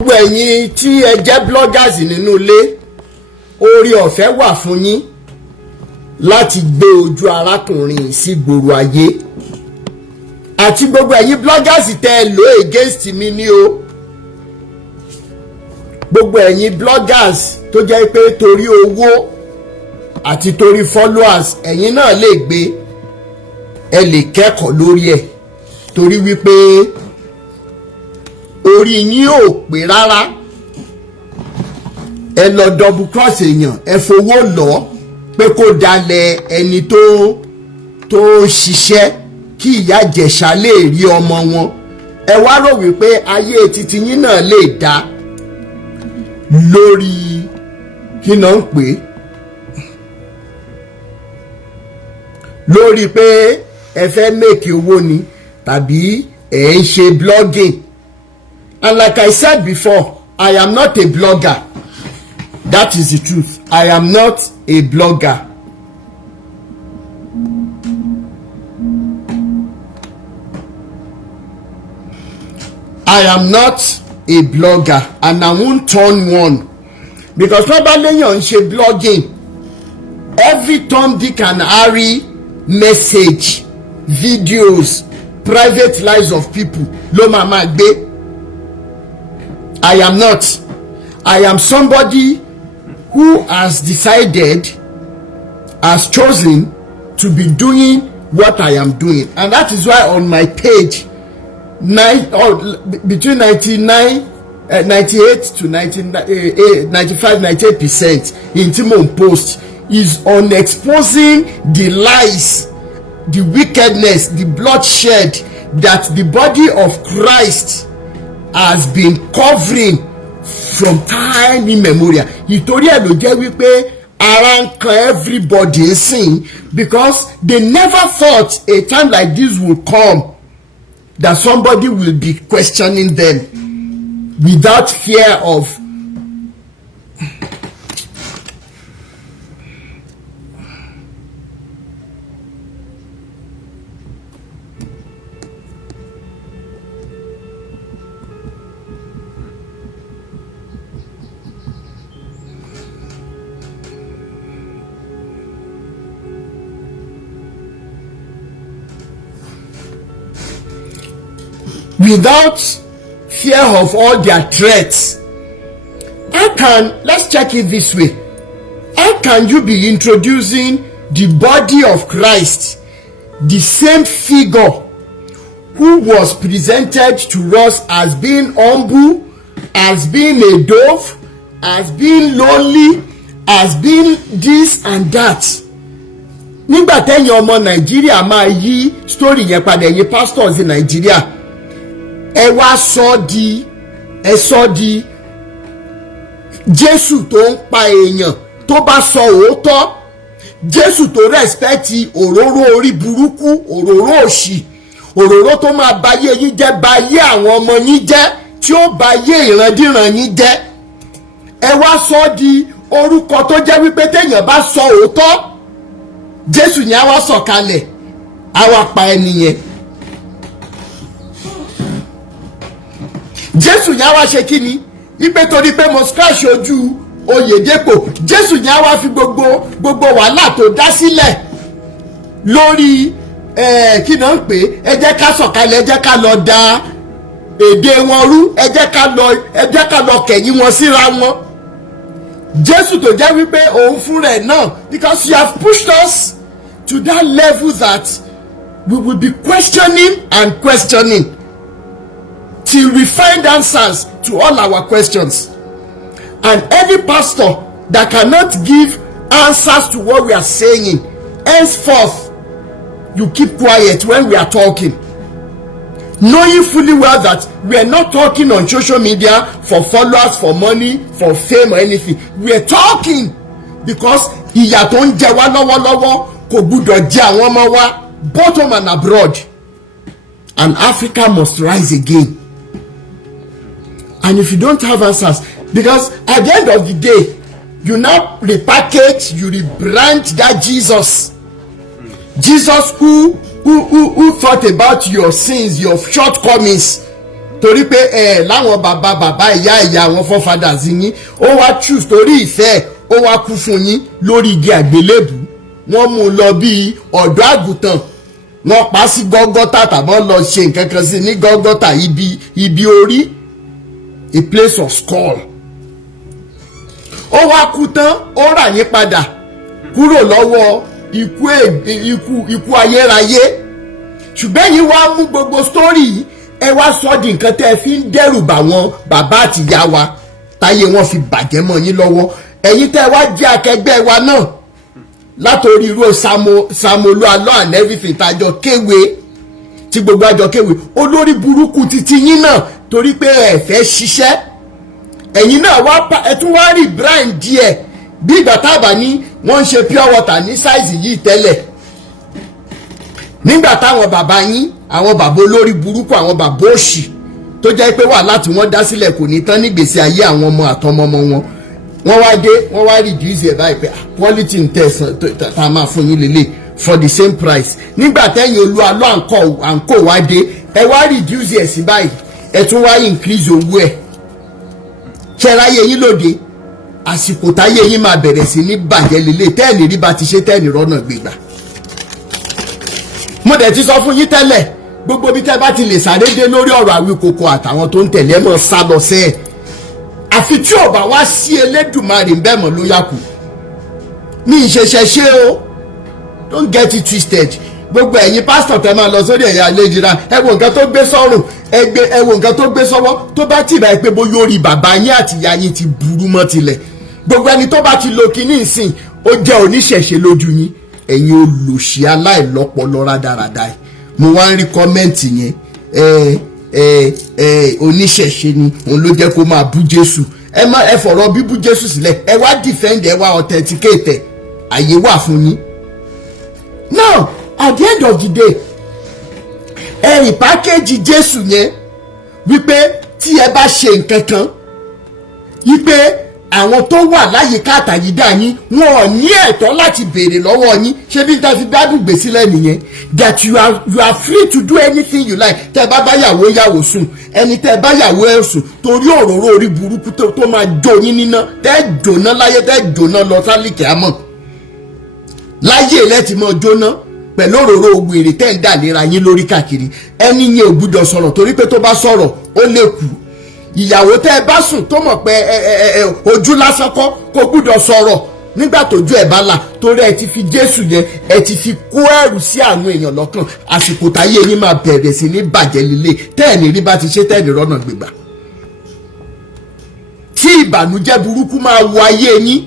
Gbogbo ẹ̀yin tí ẹ jẹ́ bloggers nínú ilé, oore ọ̀fẹ́ wà fún yín láti gbé ojú arákùnrin sí gbòòrò ayé. Àti gbogbo ẹ̀yin bloggers tẹ́ ẹ lò against mi ní o. Gbogbo ẹ̀yin bloggers tó jẹ́ pé torí owó àti torí followers ẹ̀yin náà lè gbé, ẹ lè kẹ́kọ̀ọ́ lórí ẹ̀ torí wípé orí yín ò pé rárá. Ẹ lọ double cross èèyàn, ẹ fowó lọ pé kó dalẹ̀ ẹni tó ṣiṣẹ́ kí ìyá Ìjẹ̀ṣà lè rí ọmọ wọn. Ẹ wá rò wípé ayé titi yín náà lè dá lórí kí náà ń pè é, lórí pé ẹ fẹ́ make owó ni tàbí ẹ ń ṣe blogging. And like I said before, I am not a blogger. That is the truth. I am not a blogger. I am not a blogger, and I won't turn one. Because nobody on ṣe blogging. Every Tom, Dick and Harry message, videos, private lives of people, ló máa gbé. I am not. I am somebody who has decided, has chosen to be doing what I am doing. And that is why on my page, between 98 to 95, 98% in Timon post is on exposing the lies, the wickedness, the bloodshed that the body of Christ has been covering from time immemorial. Ìtorí ẹ̀ ló jẹ́ wípé ara ń kan everybody sìn, because they never thought a time like this would come that somebody will be questioning them without fear of without fear of all their threats. Let's check it this way. How can you be introducing the body of Christ, the same figure who was presented to us as being humble, as being a dove, as being lonely, as being this and that? Nígbà tẹ́yin ọmọ Nàìjíríà máa yí story yẹn padà, ẹ̀yin pastors in Nigeria, ẹ wá sọ di Jésù tó ń pa èèyàn tó bá sọ òótọ́, Jésù tó rẹ́spẹ́tì òróró orí burúkú, òróró òṣì, òróró tó máa bayé yín jẹ́, bayé àwọn ọmọ yín jẹ́, tí ó bayé ìrandíran yín jẹ́. Ẹ wá sọ di orúkọ tó jẹ́ wípé téèyàn bá sọ òótọ́, Jésù yẹn á wá sọ̀kalẹ̀, á wá pa ẹni yẹn. Jésù yẹn á wá ṣe kí ni? Ipe torí pé mo scratch ojú Oyèdépò, Jésù yẹn á wá fi gbogbo wàhálà tó dá sílẹ̀ lórí kí náà ń pè é, ẹ jẹ́ ká sọ̀kalẹ̀, ẹ jẹ́ ká lọ da èdè wọn rú, ẹ jẹ́ ká lọ kẹ̀yìn wọn síra wọn. Jésù tó jẹ́ wípé òun fún rẹ̀ náà, because you have pushed us to that level that we will be questioning and questioning till we find answers to all our questions. And any pastor that cannot give answers to what we are saying, henceforth, you keep quiet when we are talking, knowing fully well that we are not talking on social media for followers, for money, for fame or anything. We are talking because ìyà tó ń jẹ wá lọ́wọ́lọ́wọ́ kò gbúdọ̀ jẹ àwọn ọmọ wa, both home and abroad. And Africa must rise again. And if you don't have answers, because at the end of the day, you now repackage, you rebrand that Jesus who thought about your sins, your shortcomings, torí pé láwọn bàbá ìyá àwọn forefathers yín ó wá choose torí ìfẹ́ ó wá kú fún yín lórí igi àgbélébù. Wọ́n mú un lọ bí ọ̀dọ́ àgùntàn, wọ́n pa sí gọ́gọ́tà tàbí lọ ṣe nǹkan kan sí ní gọ́gọ́tà ibi orí, a place of skull. Ó wá kú tán, ó rà yín padà kúrò lọ́wọ́ ikú ayérayé. Ṣùgbọ́n yìí wá mú gbogbo story yìí ẹ wá sọ di nǹkan tẹ́ ẹ fi ń dẹ́rù bà wọ́n bàbá àti ìyá wa táyé wọn fi bàjẹ́ mọ́ yín lọ́wọ́. Ẹ̀yin tẹ́ wá jẹ́ akẹgbẹ́ wa náà látòrí irú Samolu alọ́ and everything tájọ kéwe tí gbogbo àjọ kéwe olórí burúkú títí yín náà torí pé ẹ fẹ́ ṣiṣẹ́. Ẹ̀yin náà ẹ tún wá rí brand díẹ̀ bí ìgbà tábà ní wọ́n ń ṣe pure water ní sáìsì yìí tẹ́lẹ̀. Nígbà táwọn bàbá yín àwọn bàbá olórí burúkú àwọn bàbá òṣì tó jẹ́ pé wà láti wọ́n dá sílẹ̀ kò ní tán nígbèsí ayé àwọn ọmọ àtọmọmọ wọn, wọ́n wá dé wọ́n wá reduce ẹ̀ báyìí pé quality ń tẹ̀sán tá a máa fún yín lélẹ̀ for the same price. Nígbà tẹ́yìn olú alọ́ àǹkó wá dé ẹ wá reduce ẹ̀ sí báyìí ẹ tún wá increase owó ẹ̀. Ṣẹ́ráyé yín lóde àsìkò táyé yín máa bẹ̀rẹ̀ sí ní bàjẹ́ lélẹ̀ tẹ́ẹ̀nì rí bá ti ṣe tẹ́ẹ̀nì rọ́nà gbégbà. Mo dẹ̀ ti sọ fún yín tẹ́lẹ̀ gbogbo bí tẹ́ bá ti lè sáré dé lórí ọ̀rọ̀ Awikoko àtàwọn tó ń tẹ̀lé ẹ̀ mọ́ sá lọ sẹ́ẹ̀. Àfi tí ò bá wá sí Elédùmarè ń bẹ́ẹ̀ mọ́ ló yá kù. Mi ìṣẹ̀ṣẹ̀ ṣe o, don't get it twisted. Gbogbo ẹ̀yin pásítọ̀ tẹ́ máa lọ sórí ẹ̀yà àlejìra ẹ wo nǹkan tó gbé sọ́rùn ẹ wo nǹkan tó gbé sọ́wọ́ tó bá tì bá pé bóyá orí bàbá yín àti ìyá yín ti burú mọ́ tilẹ̀. Gbogbo ẹni tó bá ti lo kinní ìsìn ó jẹ́ oníṣẹ̀ṣe lójú yín. Ẹ̀yin olùṣí aláìlọ́pọlọ rádaràda ẹ̀ mo wá ń rí kọ́mẹ́ǹtì yẹn oníṣẹ̀ṣe ni òun ló jẹ́ kó máa bú Jésù. Ẹ fọ̀rọ̀ bíbú Jésù sílẹ̀ ẹ wá defend ẹ wá authenticate àyè wà fún yín. Now at the end of the day ẹ̀rìn pákéjì Jésù yẹn wípé tí ẹ bá ṣe nǹkan kan wípé àwọn tó wà láyìíká àtàyídá yín wọn ò ní ẹ̀tọ́ láti béèrè lọ́wọ́ yín ṣé bí tá a fi gbádùn gbé sílẹ̀ nìyẹn that you are free to do anything you like. Tẹ́ bá báyàwó yàwó sùn ẹni tẹ́ báyàwó ẹ̀ sùn torí òróró orí burúkú tó máa jó yín níná tẹ́ jóná láyé tẹ́ jóná lọ sálìkì àmọ́ láyé lẹ́tì mọ́ jóná pẹ̀lú òróró wèrè tẹ́ ń dà léra yín lórí káàkiri. Ẹni yẹn ò gbúdọ̀ sọ̀rọ̀ torí pé tó bá sọ̀rọ̀ ó lè kú. Ìyàwó tẹ́ ẹ bá sùn tó mọ̀ pé ojú lásán kọ́ kó gbúdọ̀ sọ̀rọ̀ nígbà tójú ẹ̀ bá là torí ẹ ti fi Jésù yẹn ẹ ti fi kó ẹrù sí àwọn èèyàn lọ́kàn. Àsìkò táyé yín máa bẹ̀rẹ̀ sí ní bàjẹ́ líle tẹ́ẹ̀nì rí bá ti ṣe tẹ́ẹ̀nì rọ́nà gbégbà. Tí ìbànújẹ́ burúkú máa wọ ayé yín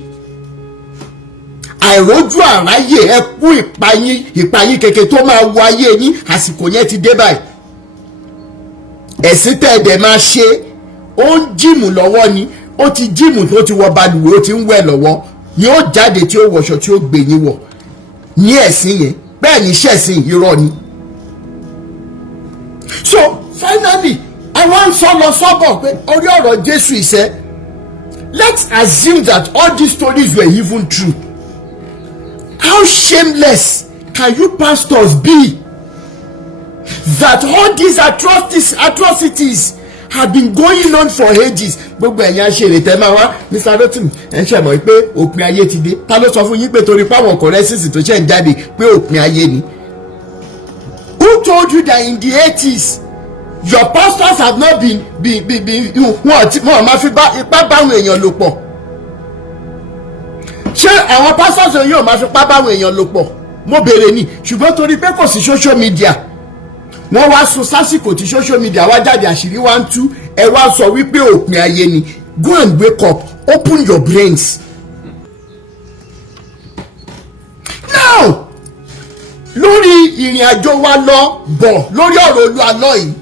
àìrójú àráyè ẹkún ìpayín kẹ̀kẹ́ tó máa wọ ayé yín àsìkò yẹn ti dé báyìí. Ẹ̀sìn tẹ́ẹ̀dẹ̀ máa ṣe ó ń jíìmù lọ́wọ́ ni ó ti jíìmù tó ti wọ balùwẹ̀ ó ti ń wẹ̀ lọ́wọ́ ni ó jáde tí ó wọṣọ tí ó gbé yín wọ̀ ní ẹ̀sìn yẹn bẹ́ẹ̀ ní ṣẹ̀sìn irọ́ ni. So finally àwọn sọ lọ sọ́bọ̀ pé orí ọ̀rọ̀ Jésù ìṣẹ́ let's assume that all these stories were even true. How shameless can you pastors be that all these atrocities have been going on for ages? Gbogbo ẹ̀yin aṣèrè tẹ́ máa wá Mr. Rotin ẹ̀ ń ṣe mọ̀ pé òpin ayé ti dé. Ta ló sọ fún yín pé torí páwọn kọ̀rẹ́sìsì tó ṣẹ̀ ń jáde pé òpin ayé ni? Who told you that in the 80s your pastors have not been wọ́n máa fi ipá báwọn èèyàn lò pọ̀? Ṣé àwọn pastors yóò máa fi ipá báwọn èèyàn lò pọ̀? Mo béèrè ni ṣùgbọ́n torí pé kò sí social media wọ́n wá sọ sásìkò tí social media wá jáde àṣírí wá ń tú ẹ wá sọ wípé òpin ayé ni. Go and wake up, open your brains. Now lórí ìrìn àjò wa lọ bọ̀ lórí ọ̀rọ̀ olú alọ́ yìí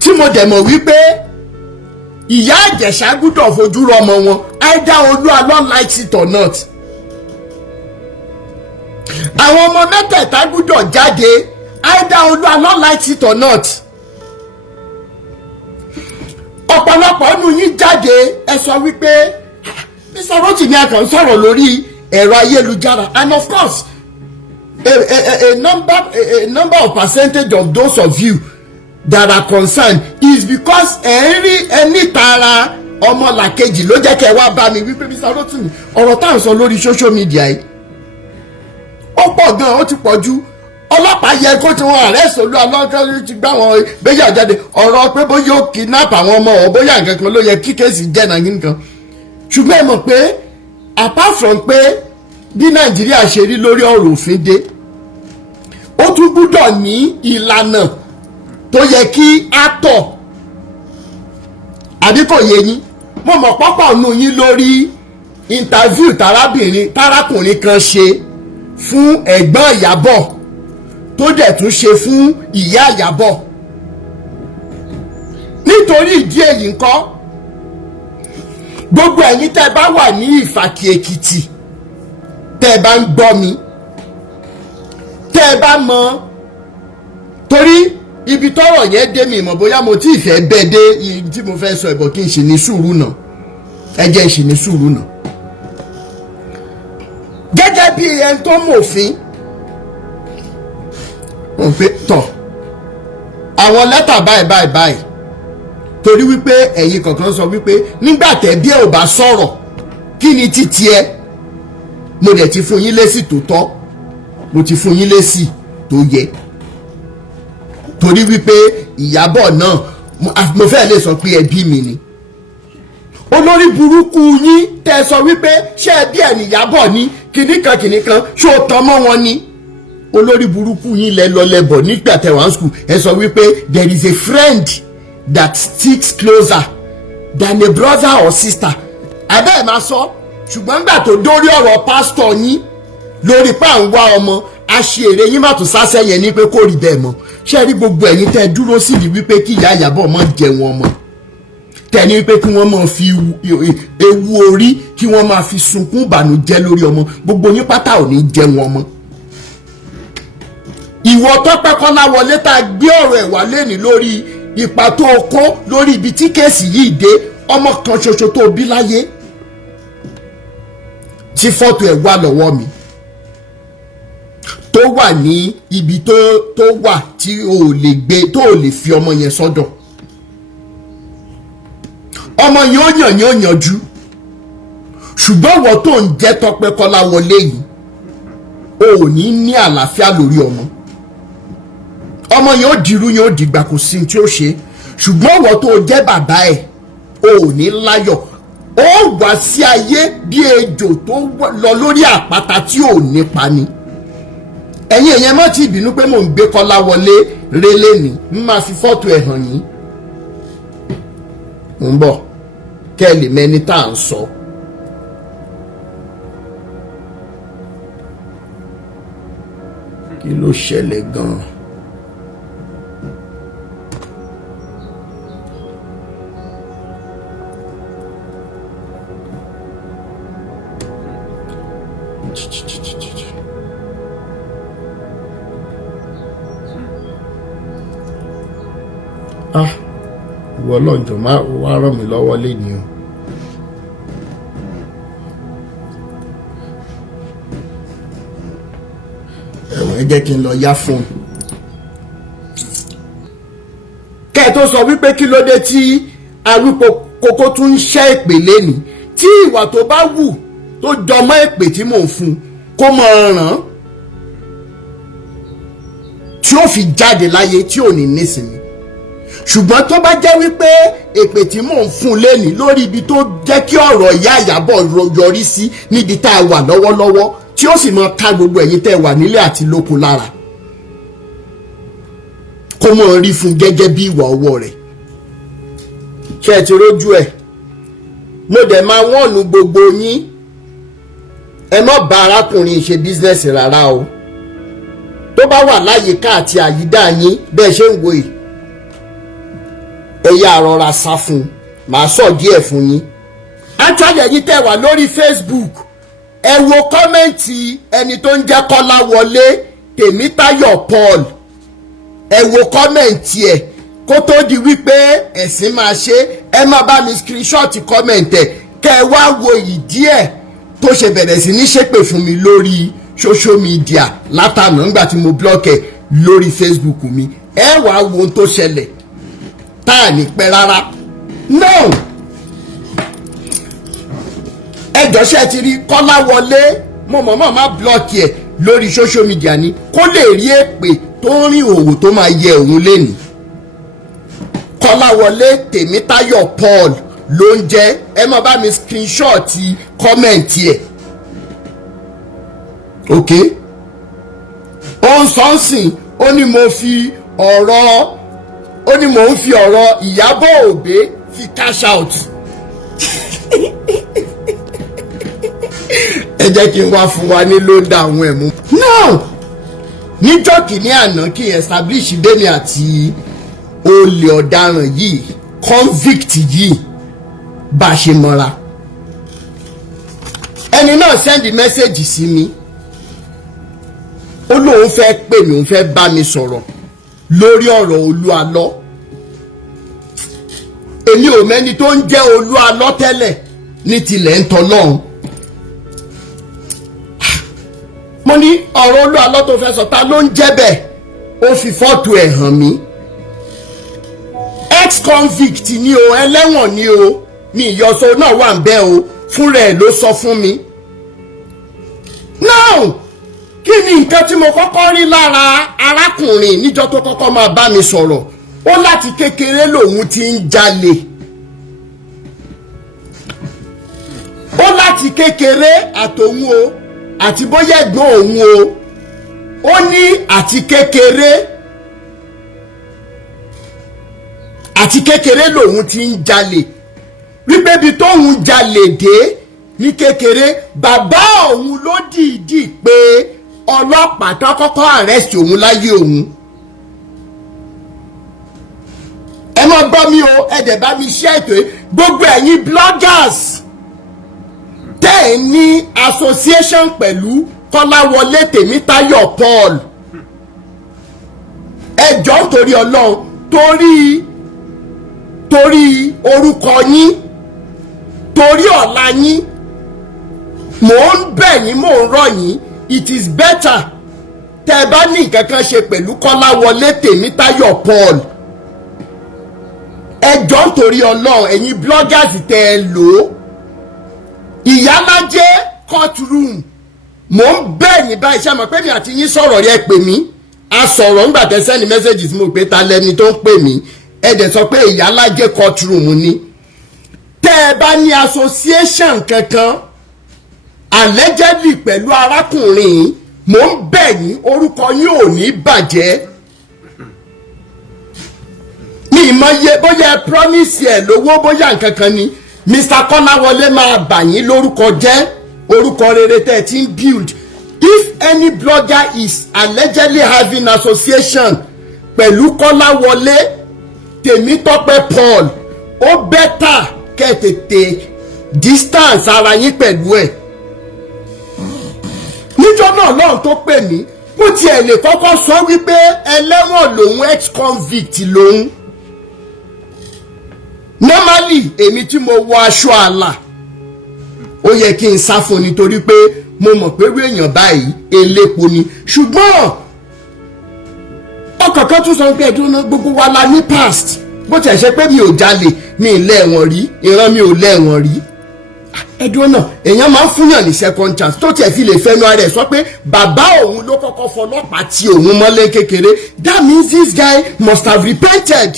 tí mo dẹ̀ mọ̀ wípé ìyá Ìjẹ̀ṣà gbúdọ̀ fojú rọ ọmọ wọn either olú alọ́ likes it or not. Àwọn ọmọ mẹ́tẹ̀ẹ̀ta gbúdọ̀ jáde either olú alọ́ likes it or not. Ọ̀pọ̀lọpọ̀ nínú yín jáde ẹ sọ wípé Mr. Rotimi ni a kàn sọ̀rọ̀ lórí ẹ̀rọ ayélujára and of course a number of percentage of those of you that are concerned is because ẹni tara ọmọlàkejì ló jẹ́ kẹ́ wá bá mi wípé Mr. Rotimi ọ̀rọ̀ tá à ń sọ lórí social media yìí ó pọ̀ gan-an ó ti pọ̀ jù ọlọ́pàá yẹ kó tí wọ́n arrest olú alọ́jọ́ ti gbá wọn gbéyà jáde ọ̀rọ̀ pé bóyá ó kidnap àwọn ọmọ ọ̀ bóyá nǹkan kan ló yẹ kí kéèsì jẹ́ náà nǹkan ṣùgbọ́n ẹ mọ̀ pé apart from pé bí Nàìjíríà ṣe rí lórí ọ̀rọ̀ òfin dé ó tún gbúdọ̀ ní ìlànà tó yẹ kí á tọ̀ àbí kò yé yín mo mọ̀ pọ́pọ̀ nù yín lórí interview tarákùnrin kan ṣe fún ẹ̀gbọ́n Ìyábọ̀ tó dẹ̀ tún ṣe fún ìyá Ìyábọ̀ nítorí ìdí èyí ńkọ́ gbogbo ẹ̀yin tẹ́ bá wà ní Ìfàkì Èkìtì tẹ́ bá ń gbọ́ mi tẹ́ bá mọ̀ torí ibi tọ́rọ̀ yẹn dé mi mọ̀ bóyá mo tí ì fẹ́ bẹ́ẹ̀ dé tí mo fẹ́ sọ ẹ̀bọ̀ kí n ṣe ní sùúrù náà ẹ jẹ́ n ṣe ní sùúrù náà gẹ́gẹ́ bí ẹni tó mọ̀fin wọ́n pé tọ̀ àwọn lẹ́tà báyìí torí wípé ẹ̀yin kọ̀ọ̀kan sọ wípé nígbà tẹ́bí ẹ̀ ò bá sọ̀rọ̀ kí ni títí ẹ mo dẹ̀ ti fún yín lésì tó tọ́ mo ti fún yín lésì tó yẹ torí wípé Ìyábọ̀ náà mo fẹ́ lè sọ pé ẹbí mi ni olórí burúkú yín tẹ́ sọ wípé ṣé ẹbí ẹ̀ ní Ìyábọ̀ ní kìnnìkan ṣó tán mọ́ wọn ni olórí burúkú yín lẹ lọ lẹbọ nígbà tẹ́ wà ní school ẹ sọ wípé there is a friend that sticks closer than a brother or sister abẹ́ ẹ̀ máa sọ ṣùgbọ́n nígbà tó dórí ọ̀rọ̀ pásítọ̀ yín lórí pa ń wá ọmọ aṣèrè yín má tún sásẹ́ yẹn ní pé kò rí bẹ́ẹ̀ mọ́ ṣé rí gbogbo ẹ̀yin tẹ́ dúró sí ni wípé kí ìyá Ìyábọ̀ máa jẹun ọmọ tẹ́ni wípé kí wọ́n máa fi ewu orí kí wọ́n máa fi sunkún ìbànújẹ́ lórí ọmọ gbogbo yín pátá ò ní jẹun ọmọ ìwọ Tọ́pẹ́ Kọ́láwọlé tá a gbé ọ̀rọ̀ ẹ̀ wá lẹ́ni lórí ipa tó kó lórí ibi tí kéèsì yìí dé ọmọ kan ṣoṣo tó bí láyé tí fọ́tò ẹ̀ wà lọ́wọ́ mi tó wà ní ibi tó wà tí o lè gbé tó o lè fi ọmọ yẹn sọ́dọ̀ ọmọ yẹn ó yanjú ṣùgbọ́n wọ́n tó ń jẹ́ Tọ́pẹ́ Kọ́láwọlé yìí o ò ní àlàáfíà lórí ọmọ yẹn ó dirú yẹn ó dìgbà kò sí tí ó ṣe ṣùgbọ́n wọ́n tó jẹ́ bàbá ẹ̀ o ò ní láyọ̀ ó wá sí ayé bí ejò tó lọ lórí àpáta tí ò nípa ni ẹ̀yin èèyàn má ti bínú pé mò ń gbé Kọ́láwọlé rélé ní n máa fi fọ́tò ẹ̀ hàn yín ń bọ̀ kẹ́ ẹ lè mẹ́ni tá à ń sọ. Kí ló ṣẹlẹ̀ gan-an? Ìwọ lọ́njọ́ máa wá ràn mí lọ́wọ́ lẹ́ni o. Ẹ̀wọ̀n ẹ jẹ́ kí n lọ yá fún un. Kẹ́ ẹ tó sọ wípé kí ló dé tí Awikoko tún ń ṣẹ́ èpè lẹ́ni tí ìwà tó bá wù tó jọmọ́ èpè tí mò ń fún kó mọ̀ ràn tí ó fi jáde láyé tí ò ní nísìnyí. Ṣùgbọ́n tó bá jẹ́ wípé èpè tí mò ń fún lẹ́ni lórí ibi tó jẹ́ kí ọ̀rọ̀ ìyá Ìyábọ̀ yọrí sí níbi tá a wà lọ́wọ́lọ́wọ́ tí ó sì mọ ká gbogbo ẹ̀yin tẹ́ wà nílé àti lóko lára kó mọ̀ rí fún gẹ́gẹ́ bí ìwà ọwọ́ rẹ̀. Ṣé ẹ ti rójú ẹ̀? Mo dẹ̀ máa wọ́ọ̀nù gbogbo yín ẹ má bá arákùnrin ṣe bísínẹ́sì rárá o tó bá wà láyìíká àti àyídá yín bẹ́ẹ̀ ṣe ń wo yìí ẹ yá rọra sá fún un màá sọ díẹ̀ fún yín. Actually ẹ̀yin tẹ́ wà lórí Facebook ẹ wo kọ́mẹ́ǹtì ẹni tó ń jẹ́ Kọ́láwọlé Tèmítáyọ̀ Paul ẹ wo kọ́mẹ́ǹtì ẹ̀ kó tó di wípé ẹ̀sìn máa ṣe ẹ má bá mi screenshot kọ́mẹ́ǹtì ẹ̀ kẹ́ ẹ wá wo ìdí ẹ̀ tó ṣe bẹ̀rẹ̀ sí ní ṣépè fún mi lórí social media látànà nígbà tí mo block ẹ̀ lórí Facebook mi ẹ wá wo ohun tó ṣẹlẹ̀ tá à ní pẹ́ rárá. now ẹjọ́ ṣe ti rí Kọ́láwọlé mo mọ̀mọ́ má blọ́ọ̀kì ẹ̀ lórí social media ni kó lè rí èpè tó ń rìn òwò tó máa yẹ òun lénìí. Kọ́láwọlé Tèmítáyọ̀ Paul ló ń jẹ́, ẹ má bá mi screenshot kọ́mẹ̀ntì ẹ̀. ok ó ń sọ ń sìn ó ní mo ń fi ọ̀rọ̀ Ìyábọ̀ Òbé fi cash out. ẹ jẹ́ kí n wá fún wa ní ló dá àwọn ẹ̀mú. now níjọ́ kìíní àná kí n establish Dèmi àti olè ọ̀daràn yìí convict yìí bá a ṣe mọ́ra. ẹni náà send message sí mi ó lóun fẹ́ pè mí òun fẹ́ bá mi sọ̀rọ̀ lórí ọ̀rọ̀ Olúalọ́. èmi ò mẹ́ni tó ń jẹ́ Olúalọ́ tẹ́lẹ̀ ní tilẹ̀ ń tọ́lọ́run. mo ní ọ̀rọ̀ Olúalọ́ tó fẹ́ sọ ta ló ń jẹ́ bẹ́ẹ̀ ó fi fọ́tò ẹ̀ hàn mí. ex-convict ni o, ẹlẹ́wọ̀n ni o, mi ìyọ̀sọ náà wà ń bẹ̀ o, fúnra ẹ̀ ló sọ fún mi. now kí ni nǹkan tí mo kọ́kọ́ rí lára arákùnrin níjọ́ tó kọ́kọ́ máa bá mi sọ̀rọ̀? ó láti kékeré lòun ti ń jalè. ó láti kékeré àtòun o àti bóyá ẹ̀gbọ́n òun o, ó ní àti kékeré lòun ti ń jalè. wípé ibi tóun jalè dé ní kékeré bàbá òun ló dìídì pé ọlọ́pàá tó kọ́kọ́ arrest òun láyé òun. ẹ má gbọ́ mi o, ẹ dẹ̀ bá mi share ètò yìí. gbogbo ẹ̀yin bloggers tẹ́ ẹ̀ ní association pẹ̀lú Kọ́láwọlé Tèmítáyọ̀ Paul, ẹ jọ̀ọ́ nítorí Ọlọ́run, torí orúkọ yín, torí ọ̀la yín, mò ń bẹ̀ yín, mò ń rọ̀ yín, it is better tẹ́ ẹ bá ní nǹkan kan ṣe pẹ̀lú Kọ́láwọlé Tèmítáyọ̀ Paul. ẹ jọ̀ọ́ nítorí Ọlọ́run, ẹ̀yin bloggers tẹ́ ẹ lò ó. Ìyálájé courtroom, mò ń bẹ̀ yín báyìí, ṣé mọ̀ pé mi àti yín sọ̀rọ̀ yẹ pè mí, a sọ̀rọ̀ ńgbà tẹ́ sẹ́ni messages mo pé ta lẹni tó ń pè mí, ẹ dẹ̀ sọ pé Ìyálájé courtroom ni. tẹ́ ẹ bá ní association kankan allegedly pẹ̀lú arákùnrin, mò ń bẹ̀ yín, orúkọ yín ò ní bàjẹ́. mi ìmọ̀ iye bóyá ẹ promise ẹ lówó bóyá nǹkan kan ni, Mr. Kọ́láwọlé máa bà yín lórúkọ jẹ́, orúkọ rere tẹ́ ẹ ti ń build. If any blogger is allegedly having association pẹ̀lú Kọ́láwọlé Tèmítọ́pẹ́ Paul, ó bẹ́tà kẹ́ tètè distance ara yín pẹ̀lú ẹ̀. níjọ́ náà lọ́run tó pè mí, mo tiẹ̀ lè kọ́kọ́ sọ wípé ẹlẹ́wọ̀n lòun, ex-convict lòun. normally èmi tí mo wọ aṣọ àlà ó yẹ kí n sá fún nítorí pé mo mọ̀ pé èèyàn báyìí elépo ni. ṣùgbọ́n ọkọ̀ kan tún sọ pé ẹ̀dùn náà gbogbo wa la ní past, bó tiẹ̀ ṣe pé mi ò jalè ní ilé ẹ̀wọ̀n rí, ìran mi ò lẹ́wọ̀n rí. ẹ̀dùn náà èèyàn máa ń fúnyàn ní second chance tó tiẹ̀ fi lè fẹnu ara ẹ̀ sọ pé bàbá òun ló kọ́kọ́ fọlọ́pàá tí òun mọ́lé kékeré. that means this guy must have repented.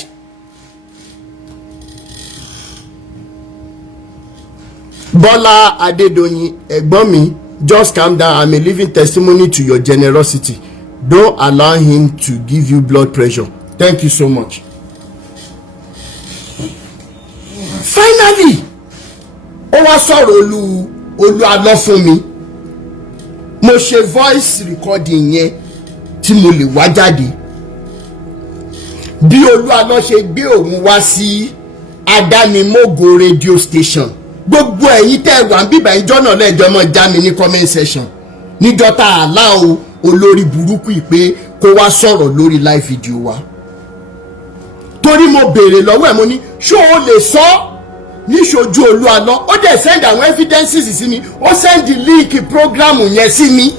Bọ́lá Adédoyin, ẹ̀gbọ́n mi, just calm down. I'm a living testimony to your generosity. Don't allow him to give you blood pressure. Thank you so much. Finally, ó wá sọ̀rọ̀ Olúalọ́ fún mi. Mo ṣe voice recording yẹn tí mo lè wá jáde. Bí Olúalọ́ ṣe gbé òun wá sí Adánimógo radio station. Gbogbo ẹ̀yin tẹ́ wà ń bíbá ìjọ náà lẹ́jọ́ mọ́ já mi ní comment section. Níjọ́ tá a lá o olórí burúkú ìpè kó wá sọ̀rọ̀ lórí live video wa. Torí mo béèrè lọ́wọ́ ẹ̀, mo ní ṣó o lè sọ níṣojú Olúalọ́? Ó dẹ̀ send àwọn evidences sí mi, ó send link program yẹn sí mi.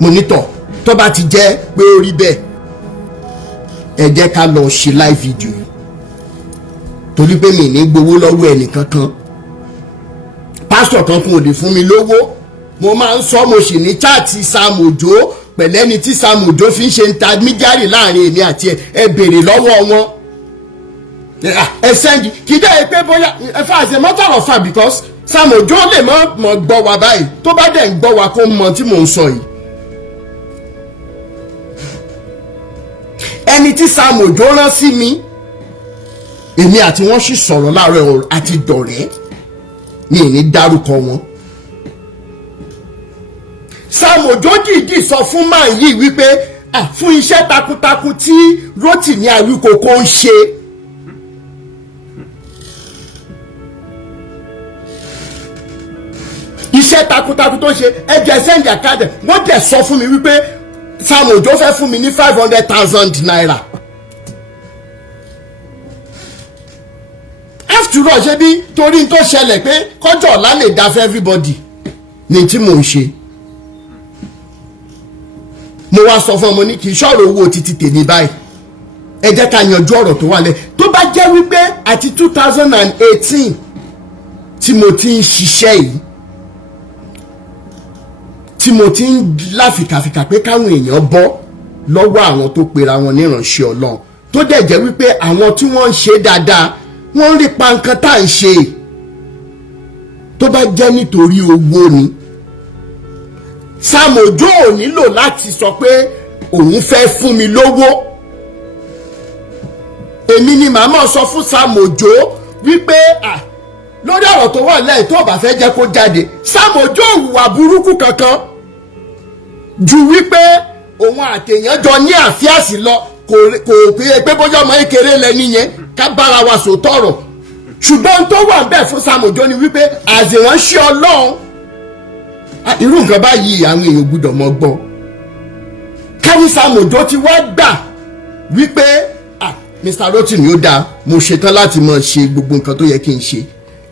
Mo ní tọ̀ tó bá ti jẹ́ pé ó rí bẹ́ẹ̀ ẹ jẹ́ ká lọ ṣe live video torí pé mi ní gbowó lọ́wọ́ ẹnì kankan, pásítọ̀ kan kún òde fún mi lówó, mo máa ń sọ, mo sì ní chaati Sam Ojo pẹ̀lẹ́ni tí Sam Ojo fi ń ṣe intermediary láàrin èmi àti ẹ béèrè lọ́wọ́ wọn, ẹ sẹ́ndì kì í dẹ́ pé bóyá ẹ fà as a matter of fact because Sam Ojo lè mọ̀ gbọ́ wa báyìí, tó bá dẹ̀ ń gbọ́ wa kó mọ tí mò ń sọ yìí. ẹni tí Sam Ojo rán sí mi, èmi àti wọn sì sọ̀rọ̀ láàárọ̀ àti dọ̀rẹ́, mi ì ní dárúkọ wọn. Sam Ojo dìídì sọ fún máa yìí wípé fún iṣẹ́ takuntakun tí Rotimi Awikoko ń ṣe, iṣẹ́ takuntakun tó ń ṣe, ẹ̀jẹ̀ sẹ́ńdì àkàdẹ̀, wọ́n dẹ̀ sọ fún mi wípé Sam Ojo fẹ́ fún mi ní 500,000 naira. after all ṣe bí torí tó ṣẹlẹ̀ pé kọjọ́ ọ̀la lè dá fún everybody ní tí mò ń ṣe. mo wá sọ fún ọmọ ní kì í ṣọ̀rọ̀ owó títí tèmi báyìí, ẹ jẹ́ ká yanjú ọ̀rọ̀ tó wà lẹ̀. tó bá jẹ́ wípé àti 2018 tí mo ti ń ṣiṣẹ́ yìí, tí mo ti ń láfikàfikà pé káwọn èèyàn bọ́ lọ́wọ́ àwọn tó pera wọn níránṣẹ́ Ọlọ́run, tó dẹ̀ jẹ́ wípé àwọn tí wọ́n ń ṣe dáadáa wọ́n rí pa nǹkan tá à ń ṣe, tó bá jẹ́ nítorí owó ni, Sam Ojo ò nílò láti sọ pé òun fẹ́ fún mi lówó. èmi ni màmá sọ fún Sam Ojo wípé lórí ọ̀rọ̀ tó wà lẹ́yìn tó bá fẹ́ jẹ́ kó jáde, Sam Ojo hùwà burúkú kankan ju wípé òun àtèèyàn jọ ní àfíàsí lọ, kò pé bóyá ọmọ kékeré lẹni yẹn, ká bára wa sọ tọrọ. ṣùgbọ́n tó wà bẹ́ẹ̀ fún Sam Ojo ni wípé àzìránṣẹ́ Ọlọ́run, irú nǹkan báyìí àwọn èèyàn gbọ́dọ̀ mọ̀ gbọ́. káyí Sam Ojo ti wá gbà wípé Mr. Rotimi ó dáa, mo ṣetán láti mọ̀ ṣe gbogbo nǹkan tó yẹ kí n ṣe.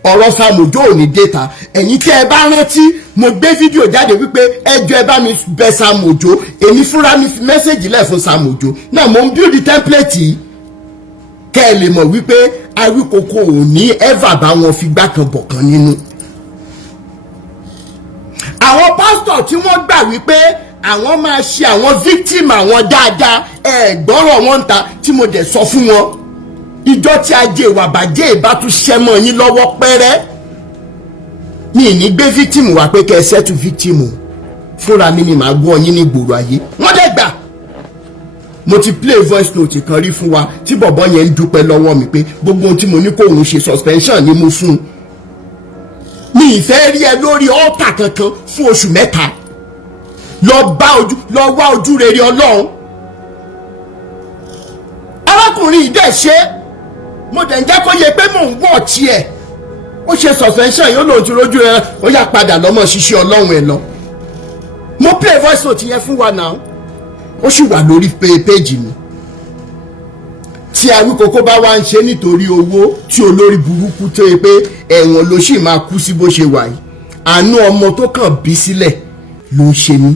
ọ̀rọ̀ Sam Ojo ò ní déta. ẹ̀yin tí ẹ bá rántí, mo gbé fídíò jáde wípé ẹjọ́ ẹ bá mi bẹ̀ Sam Ojo, èmi fúnra mi fi mẹ́sẹ̀gì lẹ̀ fún Sam Ojo náà, mo ń build template yìí kẹ́ ẹ lè mọ̀ wípé Awikoko ò ní ever bá wọn fi gbá kan bọ̀ kan nínú. àwọn pásítọ̀ tí wọ́n gbà wípé àwọn máa ṣe àwọn victim àwọn dáadáa, gbọ́rọ̀ wọn ń ta, tí mo dẹ̀ sọ fún wọn, ìjọ tí ajé ìwà bàjẹ́ ìbá tún ṣẹ́mọ̀ yín lọ́wọ́ pẹ́rẹ́, mi ì ní gbé victim wá pé kẹ́ ẹ settle victim o, fúnra mi ni màá gbọ́ yín ní gbòòrò ayé. wọ́n dẹ̀ gbà. mo ti play voice note kan rí fún wa tí bọ̀bọ̀ yẹn ń dúpẹ́ lọ́wọ́ mi pé gbogbo ohun tí mo ní kó òun ṣe suspension ni mo fún un. mi ì fẹ́ rí ẹ lórí altar kankan fún oṣù 3. lọ wá ojú rere Ọlọ́run. arákùnrin yìí dẹ̀ ṣe, mo dẹ̀ ń jẹ́ kó yẹ pé mò ń wọ̀ tiẹ̀, ó ṣe suspension yìí, ó lòun ti rójú ẹ, ó yá padà lọ́mọ ṣiṣẹ́ Ọlọ́run ẹ lọ. mo play voice note yẹn fún wa náà, ó sì wà lórí péèjì mi. tí Awikoko bá wá ń ṣe nítorí owó, tí olórí burúkú tó yẹ pé ẹ̀wọ̀n ló sì máa kú sí bó ṣe wà yìí, àánú ọmọ tó kàn bí sílẹ̀ ló ń ṣe mí.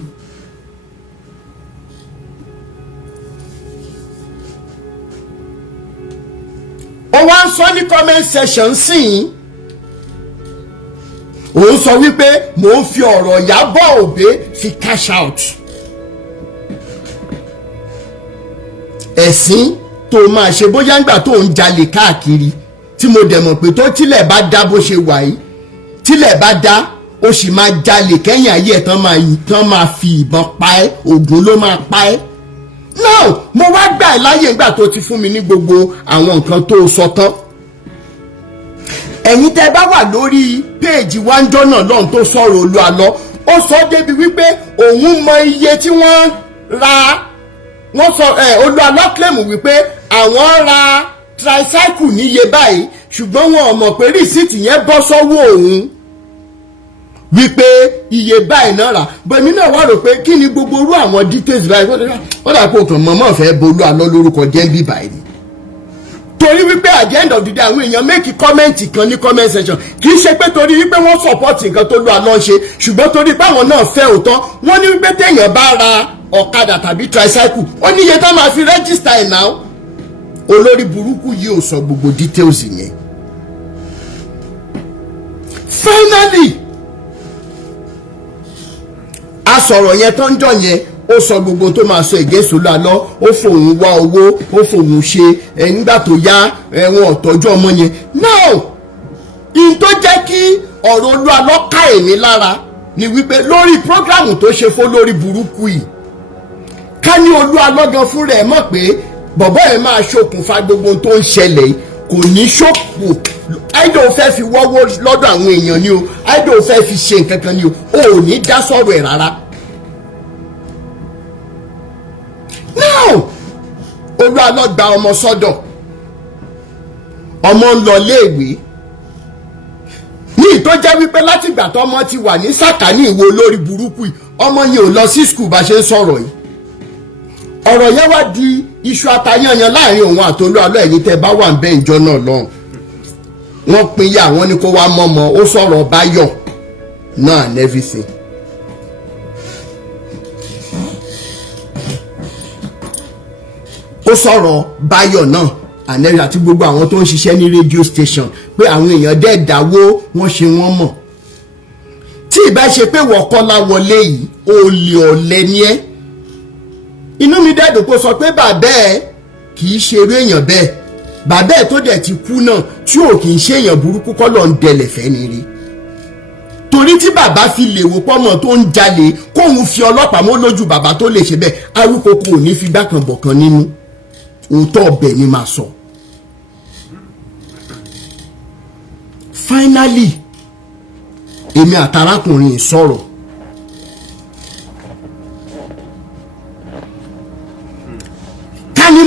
ó wá ń sọ ní comment section sìn, òun sọ wípé mò ń fi ọ̀rọ̀ Iyabo Obe fi cash out. ẹ̀sìn tó máa ṣe bóyá ńgbà tó ń jalè káàkiri, tí mo dẹ̀ mọ̀ pé tó tílẹ̀ bá dá bó ṣe wà yìí, tílẹ̀ bá dá ó sì máa jalè kẹ́yìn ayé ẹ̀ tán máa fi ìbọn pa ẹ́, ògùn ló máa pa ẹ́. now mo wá gbà ẹ́ láyè ńgbà tó ti fún mi ní gbogbo àwọn nǹkan tó sọ tán. ẹ̀yin tẹ́ bá wà lórí péèjì wáńjọ́ náà lọ́hùn tó sọ̀rọ̀ Olúalọ́, ó sọ débi wípé òun mọ iye tí wọ́n ra. wọ́n sọ Olúalọ́ claim wípé àwọn ra tricycle níye báyìí, ṣùgbọ́n wọn ò mọ̀ pé rìsíìtì yẹn bọ́ sọ́wọ́ òun wípé iye báyìí náà rà. bẹ̀mí náà wá rò pé kí ni gbogbo orú àwọn details báyìí, ó dà pé òkàn mọ̀mọ́ fẹ́ bo Olúalọ́ lórúkọ jẹ́ ń bí báyìí ni. torí wípé at the end of the day àwọn èèyàn make comment kan ní comment section, kì í ṣe pé torí wípé wọ́n support nǹkan tó Olúalọ́ ń ṣe, ṣùgbọ́n torí pé àwọn náà fẹ́ òótọ́. wọ́n ní wípé téèyàn bá ra ọ̀kadà tàbí tricycle, ó ní iye tó máa fi register ẹ̀ náà. olórí burúkú yìí ò sọ gbogbo details yẹn. Finally a sọ̀rọ̀ yẹn tó ń jọ yẹn, ó sọ gbogbo tó máa sọ ègéṣù lálọ́, ó fòun wá owó, ó fòun ṣe nígbà tó yá wọn ọ̀tọ́jú ọmọ yẹn. Now in tó jẹ́ kí ọ̀rọ̀ Olúalọ́ ká èmi lára ni wípé lórí prógrámù tó ṣe fún lórí burúkú yìí, ká ní Olúalọ́ gan fún rẹ̀ mọ̀ pé bọ̀bọ́ ẹ̀ máa ṣokùnfà gbogbo tó ń ṣẹlẹ̀ kò ní ṣòpò, àìdò fẹ́ fi wọ́wọ́ lọ́dọ̀ àwọn èèyàn ni o, àìdò fẹ́ fi ṣe nǹkan kan ni o, ò ní dá sọ̀rọ̀ ẹ̀ rárá. Now Olúalọ́ gba ọmọ sọ́dọ̀, ọmọ ń lọ léèwé ní ìtó jẹ́ wípé látìgbà tọ́mọ ti wà ní sàkání ìwọ olórí burúkú yìí, ọmọ yẹn ò lọ sí skul bá ṣe ń sọ̀rọ̀ yìí. Ọ̀rọ̀ yẹn wá di iṣu atayanyan láàrin òun àti Olúalọ́, ẹ̀yin tẹ́ bá wà ń bẹ́ ìjọ náà lọ́hùn. Wọ́n pín yà wọ́n ní kó wá mọ́mọ́, ó sọ̀rọ̀ Báyọ̀ náà and everything. Ó sọ̀rọ̀ Báyọ̀ náà and everything àti gbogbo àwọn tó ń ṣiṣẹ́ ní radio station pé àwọn èèyàn dẹ̀ dáwó wọ́n ṣe wọ́n mọ̀. Tí ìbá ṣe pé wọ́n Kọ́lá wọlé yìí olè ọ̀lẹ ni ẹ́, inú mi dẹ́dùn kó sọ pé bàbá ẹ̀ kì í ṣe eré èèyàn bẹ́ẹ̀, bàbá ẹ̀ tó dẹ̀ ti kú náà tí ò kì í ṣe èèyàn burúkú kọ́ lọ́n dẹlẹ̀ fẹ́ ni rí. Torí tí bàbá fi lè wò pọ́mọ tó ń jalè kóun fi ọlọ́pàá mọ́ lójú bàbá tó lè ṣe bẹ́ẹ̀, Awikoko ò ní fi gbàkànbọ̀kan nínú, òótọ́ ọbẹ̀ ni màá sọ. Finally èmi àtàrákùnrin sọ̀rọ̀,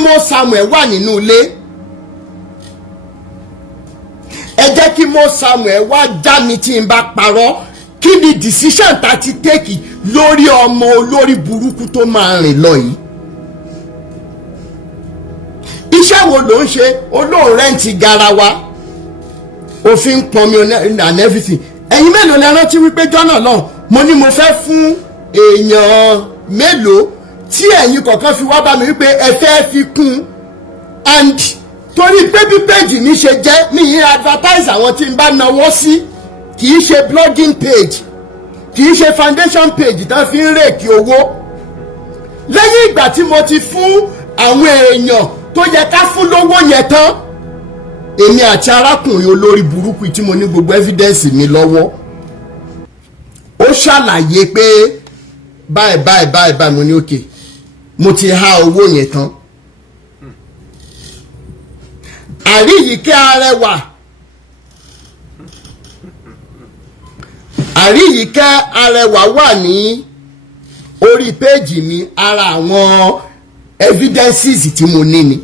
Mo Samuel wà nínú ilé, ẹ jẹ́ kí Mo Samuel wá já mi tí n bá parọ́, kí ni decision ta ti take lórí ọmọ olórí burúkú tó máa rìn lọ yìí. Iṣẹ́ wo ló ń ṣe? Olóò rẹ́ǹtì garawa, òfin pọnmi and everything. Ẹ̀yin mélòó lẹ rántí wípé jọ́nà náà mo ní mo fẹ́ fún èèyàn mélòó tí ẹ̀yin kọ̀ọ̀kan fi wá bá mi wípé ẹ fẹ́ fi kún, and torí pé bí péjì mi ṣe jẹ́ mi yín advertise àwọn tí n bá náwó sí, kì í ṣe blogging page, kì í ṣe foundation page tán fi ń rèkì owó. Lẹ́yìn ìgbà tí mo ti fún àwọn èèyàn tó yẹ ká fún lówó yẹn tán, èmi àti arákùnrin olórí burúkú tí mo ní gbogbo evidence mi lọ́wọ́, ó ṣàlàyé pé báyìí mo ní òkè, mo ti há owó yẹn tán. Àríyíkẹ́ Arẹwà wà ní orí péjì mi, ara àwọn evidences tí mo ní ni.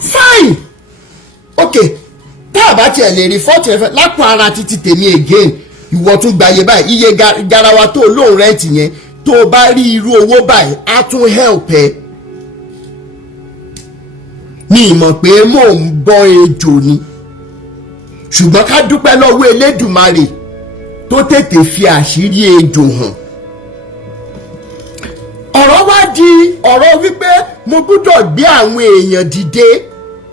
Fine, okay, tá a bá tiẹ̀ lè rí fọ́ọ̀tì rẹ̀ lápò ara títí tèmi again, ìwọ tún gbàyè báyìí, iye garawa tó lóun rẹ́ǹtì yẹn tó o bá rí irú owó báyìí á tún help ẹ. Ní ìmọ̀ pé mò ń bọ́ ejò ni, ṣùgbọ́n ká dúpẹ́ lọ́wọ́ Elédùmarè tó tètè fi àṣírí ejò hàn. Ọ̀rọ̀ wá di ọ̀rọ̀ wípé mo gbọ́dọ̀ gbé àwọn èèyàn dìde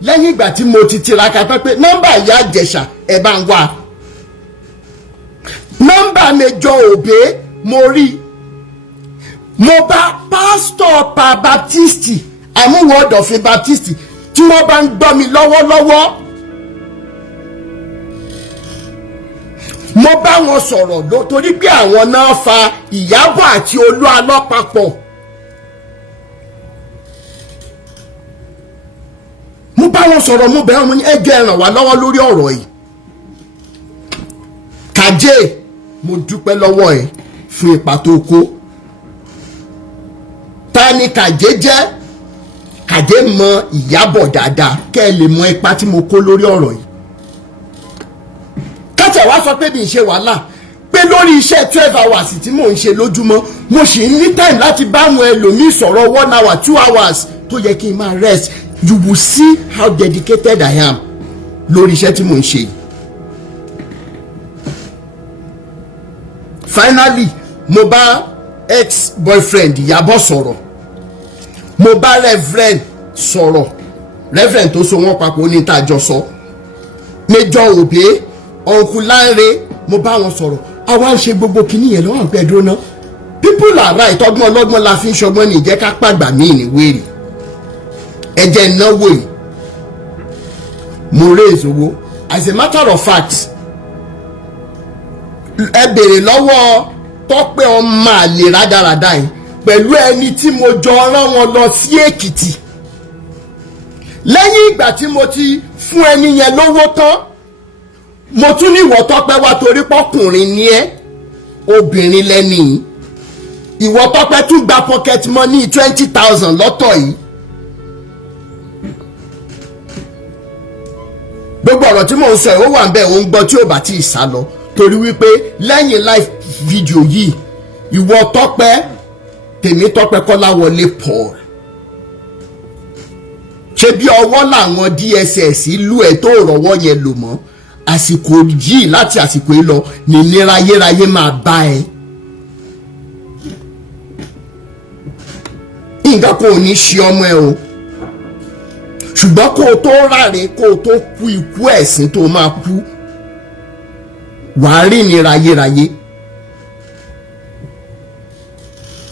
lẹ́yìn ìgbà tí mo ti tiraka tán pé nọ́mbà Ìyá Ìjẹ̀ṣà ẹ bá ń wá, nọ́mbà Mẹ́jọ Òbé mo rí, mo bá pásítọ̀ pa baptisti àmúwọ̀dọ̀fin baptisti tí wọ́n bá ń gbọ́ mi lọ́wọ́lọ́wọ́, mo bá wọn sọ̀rọ̀ torí pé àwọn náà fa Iyabo àti Olúalọ́ papọ̀. Mo bá wọn sọ̀rọ̀, mo bẹ̀rẹ̀ wọn ní ẹjọ́ ẹ ràn wá lọ́wọ́ lórí ọ̀rọ̀ yìí. Kàjé, mo dúpẹ́ lọ́wọ́ ẹ fún ipa tó kó. Ta ni Kàjé jẹ́? Kàjé mọ Iyabo dáadáa, kẹ́ ẹ lè mọ ipa tí mo kó lórí ọ̀rọ̀ yìí. Kátà wá sọ pé bí n ṣe wàhálà pé lórí iṣẹ́ 12 hours tí mò ń ṣe lójúmọ́, mo sì ní time láti bá àwọn ẹlòmíì sọ̀rọ̀ 1 hour 2 hours tó yẹ kí n máa rest. You will see how dedicated I am lórí iṣẹ́ tí mò ń ṣe. Finally mo bá ex-boyfriend Iyabo sọ̀rọ̀, mo bá reverend sọ̀rọ̀, reverend tó so wọ́n papọ̀ ní ìtajọ sọ, Major Obe, Uncle Lanre, mo bá wọn sọ̀rọ̀, àwa ń ṣe gbogbo kinní yẹn lọ́wọ́ pẹ́ dúró ná. People are right, ọgbọ́n ọlọ́gbọ́n la fi ń ṣọgbọ́n ní ìjẹ́ ká pàgbà míì ní wèrè. Ẹ̀jẹ̀ náwó yìí, mo raise owó. As a matter of fact, ẹ bèrè lọ́wọ́ Tọ́pẹ́ ọmọ àlè rádaràdà yìí pẹ̀lú ẹni tí mo jọ rán wọn lọ sí Èkìtì. Lẹ́yìn ìgbà tí mo ti fún ẹni yẹn lówó tán, mo tún ní ìwọ Tọ́pẹ́ wá torí pọ́kùnrin ni ẹ́, obìnrin lẹ́ni. Ìwọ Tọ́pẹ́ tún gba pocket money 20,000 lọ́tọ̀ yìí. Gbogbo ọ̀rọ̀ tí mò ń sọ ẹ̀ ó wà ń bẹ̀ ó ń gbọ́ tí ò bá tí ì sá lọ torí wípé lẹ́yìn live video yìí ìwọ Tọ́pẹ́ Tèmítọ́pẹ́ Kọ́láwọlé Paul ṣe bí ọwọ́ làwọn DSS lù ẹ̀ tó rọwọ́ yẹn lò mọ́ àsìkò yìí láti àsìkò yìí lọ nìnira ayérayé máa bá ẹ. Nǹkan kò ní ṣe ọmọ ẹ o ṣùgbọ́n kó o tó ráre kó o tó kú ikú ẹ̀sìn tó máa kú wàá rí ìnira ayérayé.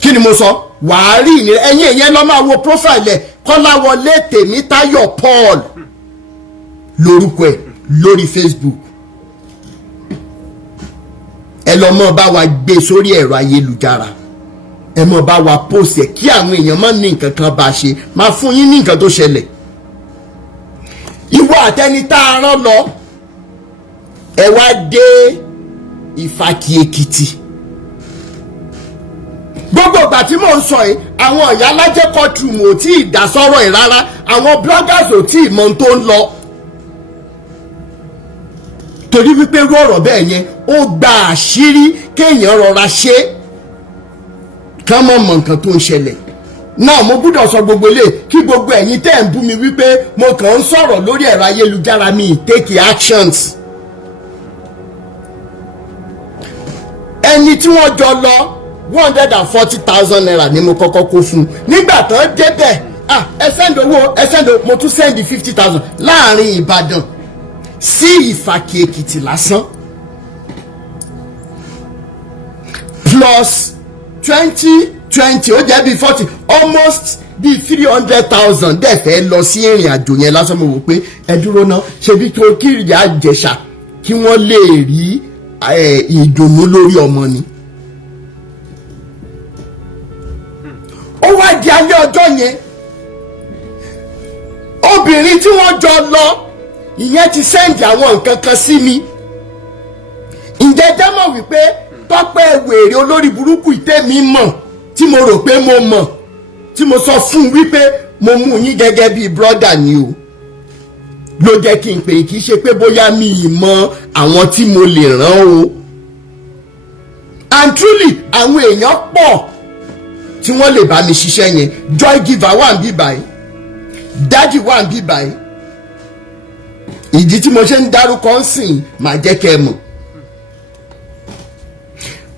Kí ni mo sọ? Wàá rí ìnira ẹ̀yin èyàn lọ máa wo profile ẹ̀ Kọ́láwọlé Tèmítáyọ̀ Paul lórúkọ ẹ̀ lórí Facebook. Ẹ lọ mọ́ bá wa gbé sórí ẹ̀rọ ayélujára, ẹ mọ́ bá wa post ẹ̀ kí àwọn èèyàn má ní nǹkan kan bá ṣe, máa fún yín ní nǹkan tó ṣẹlẹ̀. Ìwọ àtẹni tá a rán lọ ẹ wá dé Ìfàkì Èkìtì. Gbogbo ìgbà tí mò ń sọ yìí àwọn ìyá alájẹ́ courtroom ò tí ì dá sọ́rọ̀ ẹ̀ rárá, àwọn bloggers ò tí ì mọ ohun tó ń lọ torí wípé irú ọ̀rọ̀ bẹ́ẹ̀ yẹn ó gba àṣírí kéèyàn rọra ṣe kán mọ̀ mọ̀ nǹkan tó ń ṣẹlẹ̀. Náà mo gbọ́dọ̀ sọ gbogbo ilé kí gbogbo ẹ̀yin tẹ́ ń bú mi wípé mo kàn ń sọ̀rọ̀ lórí ẹ̀rọ ayélujára mi take actions. Ẹni tí wọ́n jọ lọ 140,000 naira ni mo kọ́kọ́ kó fún un nígbà tán débẹ̀ ẹ send owó mo tún send 50,000 láàrin Ìbàdàn sí Ìfàkì Èkìtì lásán plus 20 ó jẹ́ bí 40 almost bí 300,000 dẹ̀ fẹ́ lọ sí ìrìn àjò yẹn lásán. Mo wò pé ẹ dúró ná ṣebí tó kí ìyá Ìjẹ̀ṣà kí wọ́n lè rí ìdùnnú lórí ọmọ ni. Ó wá di alẹ́ ọjọ́ yẹn obìnrin tí wọ́n jọ lọ ìyẹn ti sẹ́ǹdì àwọn nǹkan kan sí mi. Ǹjẹ́ jẹ́ mọ̀ wípé Tọ́pẹ́ wèrè olórí burúkú ìtẹ́mi mọ̀ tí mo rò pé mo mọ̀ tí mo sọ fún un wípé mo mú yín gẹ́gẹ́ bíi brọ́dà ni o ló jẹ́ kí n pè kí ṣe pé bóyá mi ì mọ àwọn tí mo lè rán o. And truly àwọn èèyàn pọ̀ tí wọ́n lè bá mi ṣiṣẹ́ yẹn. Joy giver wà ń bí báyìí, daddy wà ń bí báyìí. Ìdí tí mo ṣe ń dárúkọ ń sìn máa jẹ́ kẹ́ ẹ mọ̀.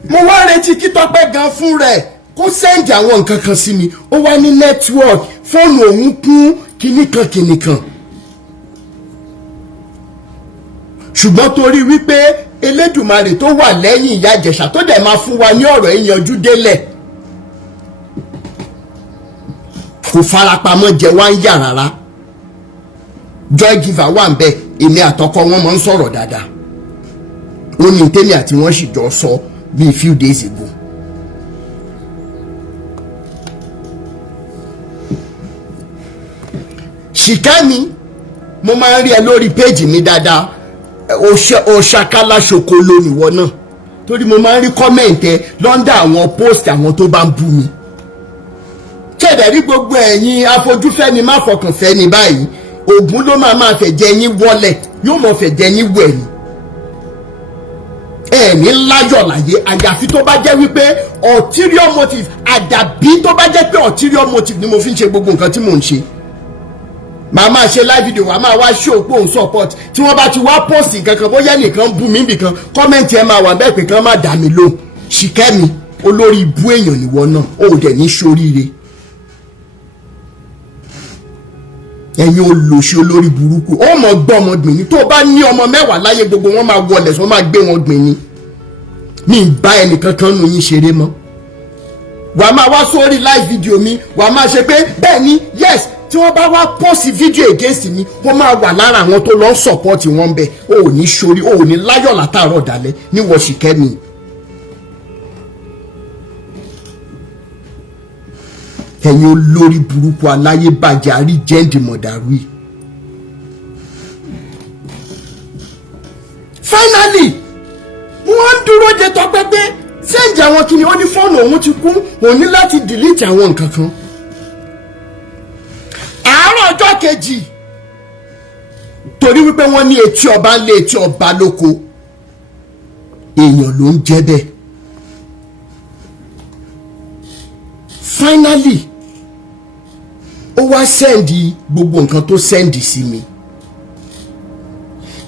Mo wá retí kí Tọ́pẹ́ gan fún rẹ̀ kó sẹ́ǹdì àwọn nǹkan kan sí mi. Ó wá ní network fóònù òun kún kìnnìkan. Ṣùgbọ́n torí wípé Elédùmarè tó wà lẹ́yìn ìyá Ìjẹ̀ṣà tó dẹ̀ máa fún wa ní ọ̀rọ̀ ìyanjú délẹ̀ kò farapamọ́ jẹ wá ń yà rárá. Joy giver wà ń bẹ, èmi àtọkọ wọn máa ń sọ̀rọ̀ dáadáa. Ó ní tèmi àti wọn sì jọ sọ bíi few days ago. Ṣìkẹ́mi mo máa ń rí ẹ lórí péjì mi dáadáa, òṣàkálà ṣokolo nìwọ náà torí mo máa ń rí kọ́mẹ̀ntì ẹ lọ́ndà àwọn post àwọn tó bá ń bú mi. Kẹ̀dẹ̀ rí gbogbo ẹ̀yin afojúfẹ́ni má fọkànfẹ́ ni báyìí Ògún ló máa fẹ̀jẹ̀ yín wọlẹ̀ yóò mọ̀ fẹ̀jẹ̀ yín wẹ̀ ni. Ẹ̀mí láyọ̀ láyé àyàfi tó bá jẹ́ wípé ulterior motive, àdàbí tó bá jẹ́ pé ulterior motive ni mo fi ń ṣe gbogbo nǹkan tí mò ń ṣe. Màá máa ṣe live video, wàá máa wá show pé òun support. Tí wọ́n bá ti wá post kankan bóyá nìkan bú mi nìkan kọ́mẹ̀ntì ẹ máa wà bẹ́ẹ̀ pé kán má dà mí lóhùn. Ṣìkẹ́mi olórí ibú èèyàn nìwọ náà ó dẹ̀ ní ṣoríire. ẹ̀yin olòṣì olórí burúkú ó mọ̀ gbọ́ ọmọ gbìn ní tó bá ní ọmọ 10 láyé gbogbo wọn máa wọlé wọ́n máa gbé wọn gbìn ní mi bá ẹnìkankan nù yín ṣeré mọ́ wà á máa wá sórí live video mi wà á máa ṣe pé bẹ́ẹ̀ ni yes tí wọ́n bá wá post video against mi wọ́n máa wà lára àwọn tó lọ support wọn bẹ́ẹ̀ o ò ní sórí o ò ní láyọ̀ látàárọ̀ dalẹ̀ ní wọ́ṣìkẹ́ mi. ẹ̀yin olórí burúkú aláyé bàjẹ́ àrí jẹ́ǹdì mọ̀dàrú yìí. finally wọ́n ń dúró de Tọ́pẹ́ pé sẹ́ǹjì àwọn kìíní ó ní fóònù òun ti kú òun ní láti delete àwọn nǹkan kan. àárọ̀ ọjọ́ kejì torí wípé wọ́n ní etí ọba lé etí ọba lóko èèyàn ló ń jẹ́ bẹ́ẹ̀. finally ó wá sẹ́ǹdì gbogbo nǹkan tó sẹ́ǹdì sí mi.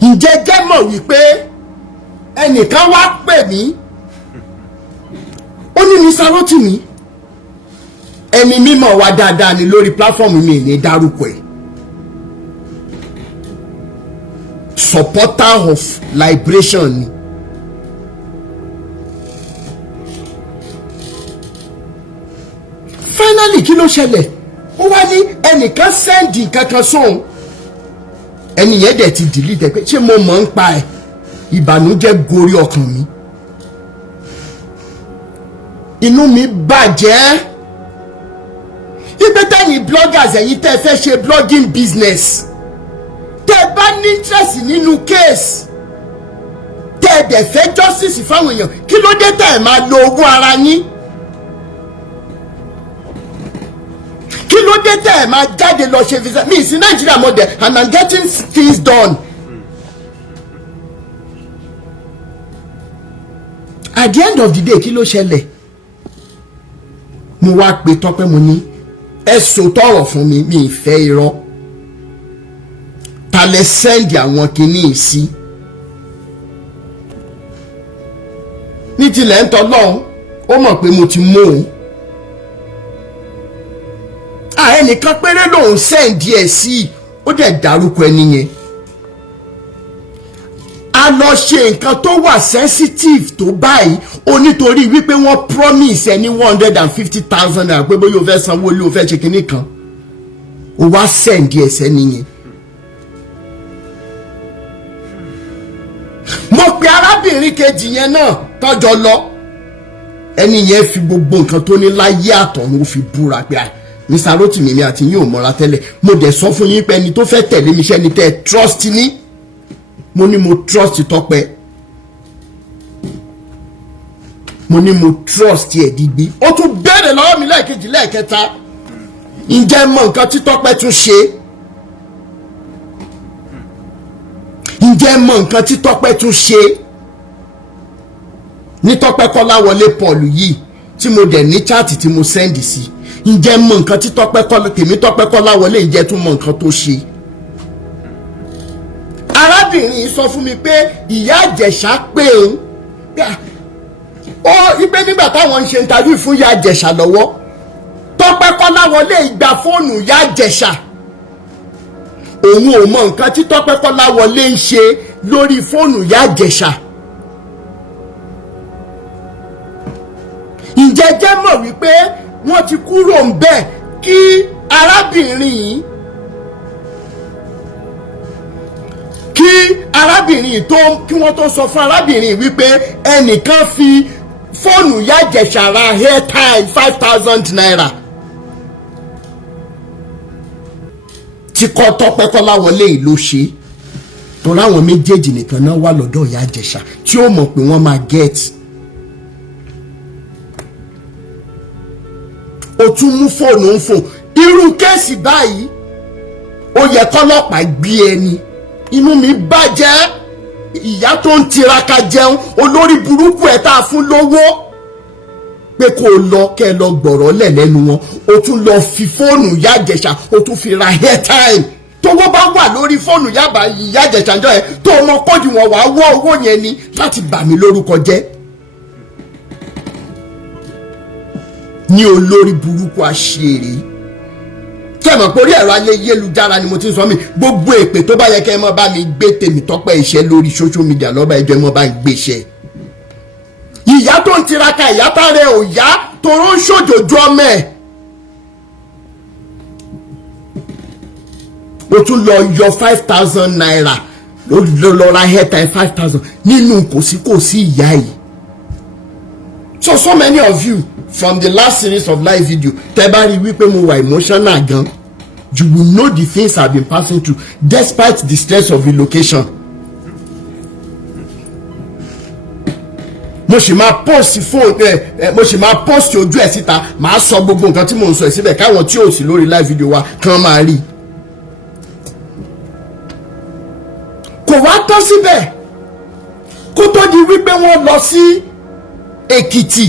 ǹjẹ́ jẹ́ mọ̀ wípé ẹnìkan wá pè mí ó ní Mr. Rotimi ẹni mímọ̀ wá dáadáa ni lórí platform mi ní dárúkọ ẹ̀ supporter of liberation ni. finally kí ló ṣẹlẹ̀ ó wá ní ẹnìkan sẹ́ǹdì kankan sóhun ẹni yẹn dẹ̀ ti delete ẹ̀ pé ṣé mo mọ̀ ń pa ẹ̀ ìbànújẹ́ gorí ọkàn mi inú mi bàjẹ́ ipe tẹ́yìn bloggers ẹ̀yin tẹ́ fẹ́ ṣe blogging business tẹ́ bá ní interest nínú case tẹ́ dẹ̀ fẹ́ justice fáwọn èèyàn kí ló dé tẹ́ máa lo owó ara yín kí ló dé tẹ́ máa jáde lọ ṣe visa mi sí Nigeria model and I'm getting things done. At the end of the day kí ló ṣẹlẹ̀ mo wá pe Tọ́pẹ́ mo ní ẹ sòtọ̀rọ̀ fún mi mi ìfẹ́ irọ́ ta lẹ sẹ́ndì àwọn kìíní sí ní tilẹ̀ ń tọ́ lọ́hùn ó mọ̀ pé mo ti mú òun ẹnìkan péré lòun sẹ́ndì ẹ̀ sí ó dẹ̀ dárúkọ ẹni yẹn a lọ ṣe nǹkan tó wà sensitive tó báyìí o nítorí wípé wọ́n promise ẹni 150,000 naira pé bóyá o fẹ́ sanwó ilé o fẹ́ ṣe kinní kan o wá sẹ́ǹdì ẹ̀sẹ̀ nìyẹn. mo pe arábìnrin kejì yẹn náà tọ́jọ́ lọ ẹni yẹn fi gbogbo nǹkan tó ní láyé àtọ̀run ó fi búra pé Mr. Rotimi mi àti yín ò mọ́ra tẹ́lẹ̀ mo dẹ̀ sọ fún yín pé ẹni tó fẹ́ tẹ̀lé mi ṣẹ́ ni tẹ́ trust ní mo ní mo trust Tọ́pẹ́ mo ní mo trust ẹ̀ digbí ó tún bẹ̀rẹ̀ lọ́wọ́ mi lẹ́ẹ̀kejì lẹ́ẹ̀kẹta ǹjẹ́ mọ nǹkan tí Tọ́pẹ́ tún ṣe ǹjẹ́ mọ nǹkan tí Tọ́pẹ́ tún ṣe ní Tọ́pẹ́ Kọ́láwọlé Paul yìí tí mo dẹ̀ ní chaati tí mo sẹ́ndì sí ǹjẹ́ mọ nǹkan tí Tọ́pẹ́ Kọ́láwọlé ǹjẹ́ tún mọ nǹkan tó ṣe. arábìnrin sọ fún mi pé ìyá Ìjẹ̀ṣà pé òun ó ipe nígbà táwọn ń ṣe interview fún ìyá Ìjẹ̀ṣà lọ́wọ́ Tọ́pẹ́ Kọ́láwọlé gba fóònù ìyá Ìjẹ̀ṣà òun ò mọ nǹkan tí Tọ́pẹ́ Kọ́láwọlé ń ṣe lórí fóònù ìyá Ìjẹ̀ṣà. ǹjẹ́ jẹ́ mọ̀ wípé wọ́n ti kúrò ń bẹ̀ kí arábìnrin kí wọ́n tó sọ fún arábìnrin wípé ẹnìkan fi fóònù ìyá Ìjẹ̀ṣà ra airtime 5,000 naira tí kọ́ Tọ́pẹ́ Kọ́láwọlé yìí ló ṣe tó láwọn méjèèjì nìkan náà wà lọ́dọ̀ ìyá Ìjẹ̀ṣà tí ó mọ̀ pé wọ́n máa get. ó tún mú fóònù ń fò irú kéèsì báyìí ó yẹ kọ́lọ́pàá gbé ẹni inú mi bàjẹ́ ìyá tó ń tiraka jẹun olórí burúkú ẹ̀ tá a fún lówó pé kó o lọ kẹ́ ẹ lọ gbọ̀rọ̀ lẹ̀ lẹ́nu wọn ó tún lọ fi fóònù ìyá Ìjẹ̀ṣà ó tún fi ra airtime tówó bá wà lórí fóònù ìyá Ìjẹ̀ṣà jọ ẹ tó ọmọ kóòdù wọn wàá wọ́ owó yẹn ni láti bà mí lórúkọ jẹ́. ní olórí burúkú àṣírí kẹ́mọ̀ pé orí ẹ̀rọ ayélujára ni mo ti ń sọ mi gbogbo èpè tó bá yẹ kẹ́ ẹ mọ́ bá mi gbé Tèmítọ́pẹ́ iṣẹ́ lórí social media lọ́ba ẹjọ́ ẹ mọ́ bá ń gbéṣẹ́. ìyá tó ń tiraka ìyá tá rẹ̀ ò yá toró ń ṣòjòjú ọmọ ẹ̀. o tún lọ yọ 5,000 naira lọ ra airtime 5,000 nínú kòsíkòsí ìyá yìí. So many of you from the last series of live video tẹ́ bá rí wípé mo wà emotional gan, you will know the things I've been passing through despite the stress of relocation. mo sì máa post phone mo sì máa post ojú ẹ̀ síta, màá sọ gbogbo nǹkan tí mò ń sọ ẹ̀ síbẹ̀ káwọn tí ò sí lórí live video wa kàn máa rí. kò wá tán síbẹ̀ kó tó di wípé wọ́n lọ sí Èkìtì.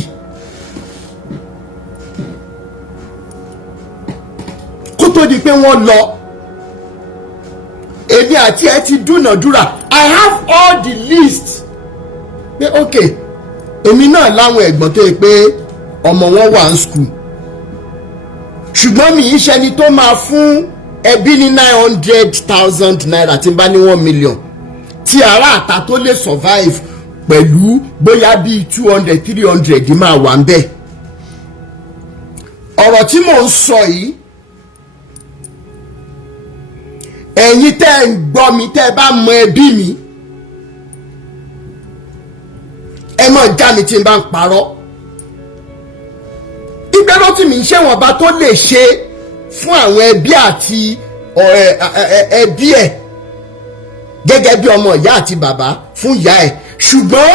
kó tó di pé wọ́n lọ èmi àti ẹ ti dúnàdúrà. I have all the list pé ok èmi náà láwọn ẹ̀gbọ́n tó yẹ pé ọmọ wọn wà ní school ṣùgbọ́n mi ń ṣẹni tó máa fún ẹbí ní 900,000 naira tí n bá ní 1 million tí ará àta tó lè survive pẹ̀lú bóyá bíi 200-300 máa wà ń bẹ̀. ọ̀rọ̀ tí mò ń sọ yìí ẹ̀yin tẹ́ ẹ̀ ń gbọ́ mi tẹ́ ẹ bá mọ ẹbí mi ẹ mọ̀ já mi tí n bá ń parọ́. ìgbẹ́rọ́ tí mi ń ṣẹ̀wọ̀n bá tó lè ṣe fún àwọn ẹbí àti ẹbí ẹ̀ gẹ́gẹ́ bí ọmọ ìyá àti bàbá fún ìyá ẹ̀, ṣùgbọ́n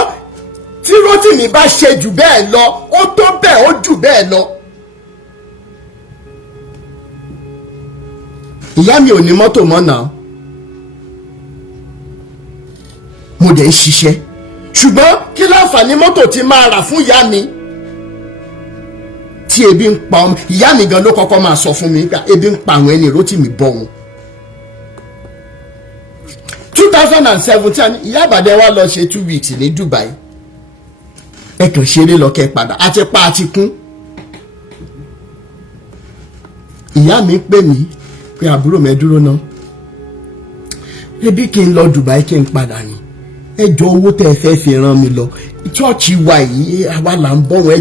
tí Rótìmí bá ṣe jù bẹ́ẹ̀ lọ ó tó bẹ́ẹ̀ ó jù bẹ́ẹ̀ lọ. ìyá mi ò ní mọ́tò mọ́ náà mo dẹ̀ ń ṣiṣẹ́, ṣùgbọ́n kí láǹfààní mọ́tò tí máa rà fún ìyá mi tí ebi ń pa ọmọ ìyá mi gan ló kọ́kọ́ máa sọ fún mi pé ebi ń pa àwọn ẹni Rótìmí bọ́ wọn. 2017 ìyá àbàdẹ wa lọ ṣe 2 weeks ní Dubai, ẹ kàn ṣeré lọ kẹ́ padà àti pa àti kún. ìyá mi pè mí pé àbúrò mi dúró náà ebi kí n lọ Dubai kí n padà ní ẹjọ owó tẹ́ ẹ fẹ́ fi ràn mí lọ chọ́ọ̀chì wa yìí àwa là ń bọ̀ wọ́n